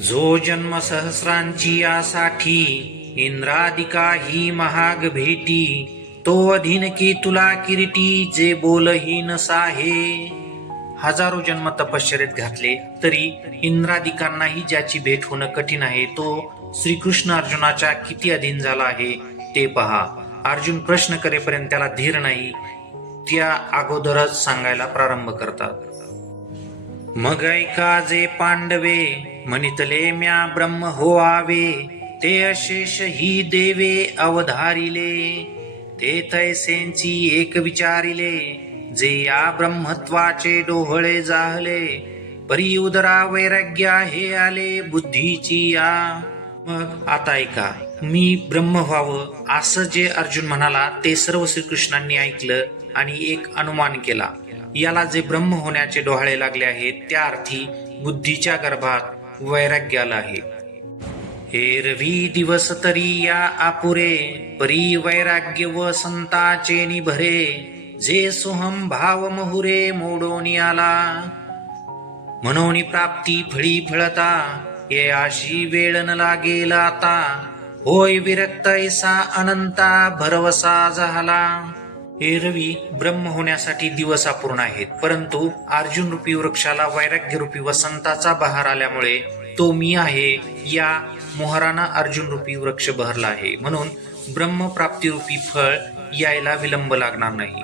जो जन्म सहस्रांची यासाठी, इंद्रादिका ही महाग भेटी, तो अधीन की तुला किरीटी, जे बोलही नसाहे. हजारो जन्म तपश्चर्येत घातले तरी इंद्रादिकांनाही ज्याची भेट होणं कठीण आहे, तो श्रीकृष्ण अर्जुनाच्या किती अधीन झाला आहे ते पहा. अर्जुन प्रश्न करेपर्यंत त्याला धीर नाही, त्या अगोदरच सांगायला प्रारंभ करतात. मग ऐका जे पांडवे, म्हणितले म्या ब्रह्म होआवे, ते अशेष ही देवे अवधारिले, ते तैसेंची एक विचारिले, जे या ब्रह्मत्वाचे डोहळे जाहले, परी उदरा वैराग्या हे आले बुद्धीची या. मग आता ऐका, मी ब्रह्म व्हावं असं जे अर्जुन म्हणाला ते सर्व श्रीकृष्णांनी ऐकलं आणि एक अनुमान केला. याला जे ब्रह्म होण्याचे डोहाळे लागले आहेत त्या अर्थी बुद्धीच्या गर्भात वैराग्य आलं आहे. हे रवी दिवस तरी या आपुरे, परी वैराग्य व संताचे निभरे, जे सोहम भाव महुरे मोडोनी आला. म्हणून प्राप्ती फळी फळता, ये अशी वेळ न लागेल आता, होय विरक्त ऐसा अनंता भरवसा झाला. हे रवी, ब्रह्म होण्यासाठी दिवस अपूर्ण आहेत, परंतु अर्जुन रूपी वृक्षाला वैराग्य रूपी वसंताचा बहार आल्यामुळे तो मी आहे या मोहराना अर्जुन रूपी वृक्ष बहरला आहे. म्हणून ब्रह्मप्राप्ती रूपी फळ यायला विलंब लागणार नाही.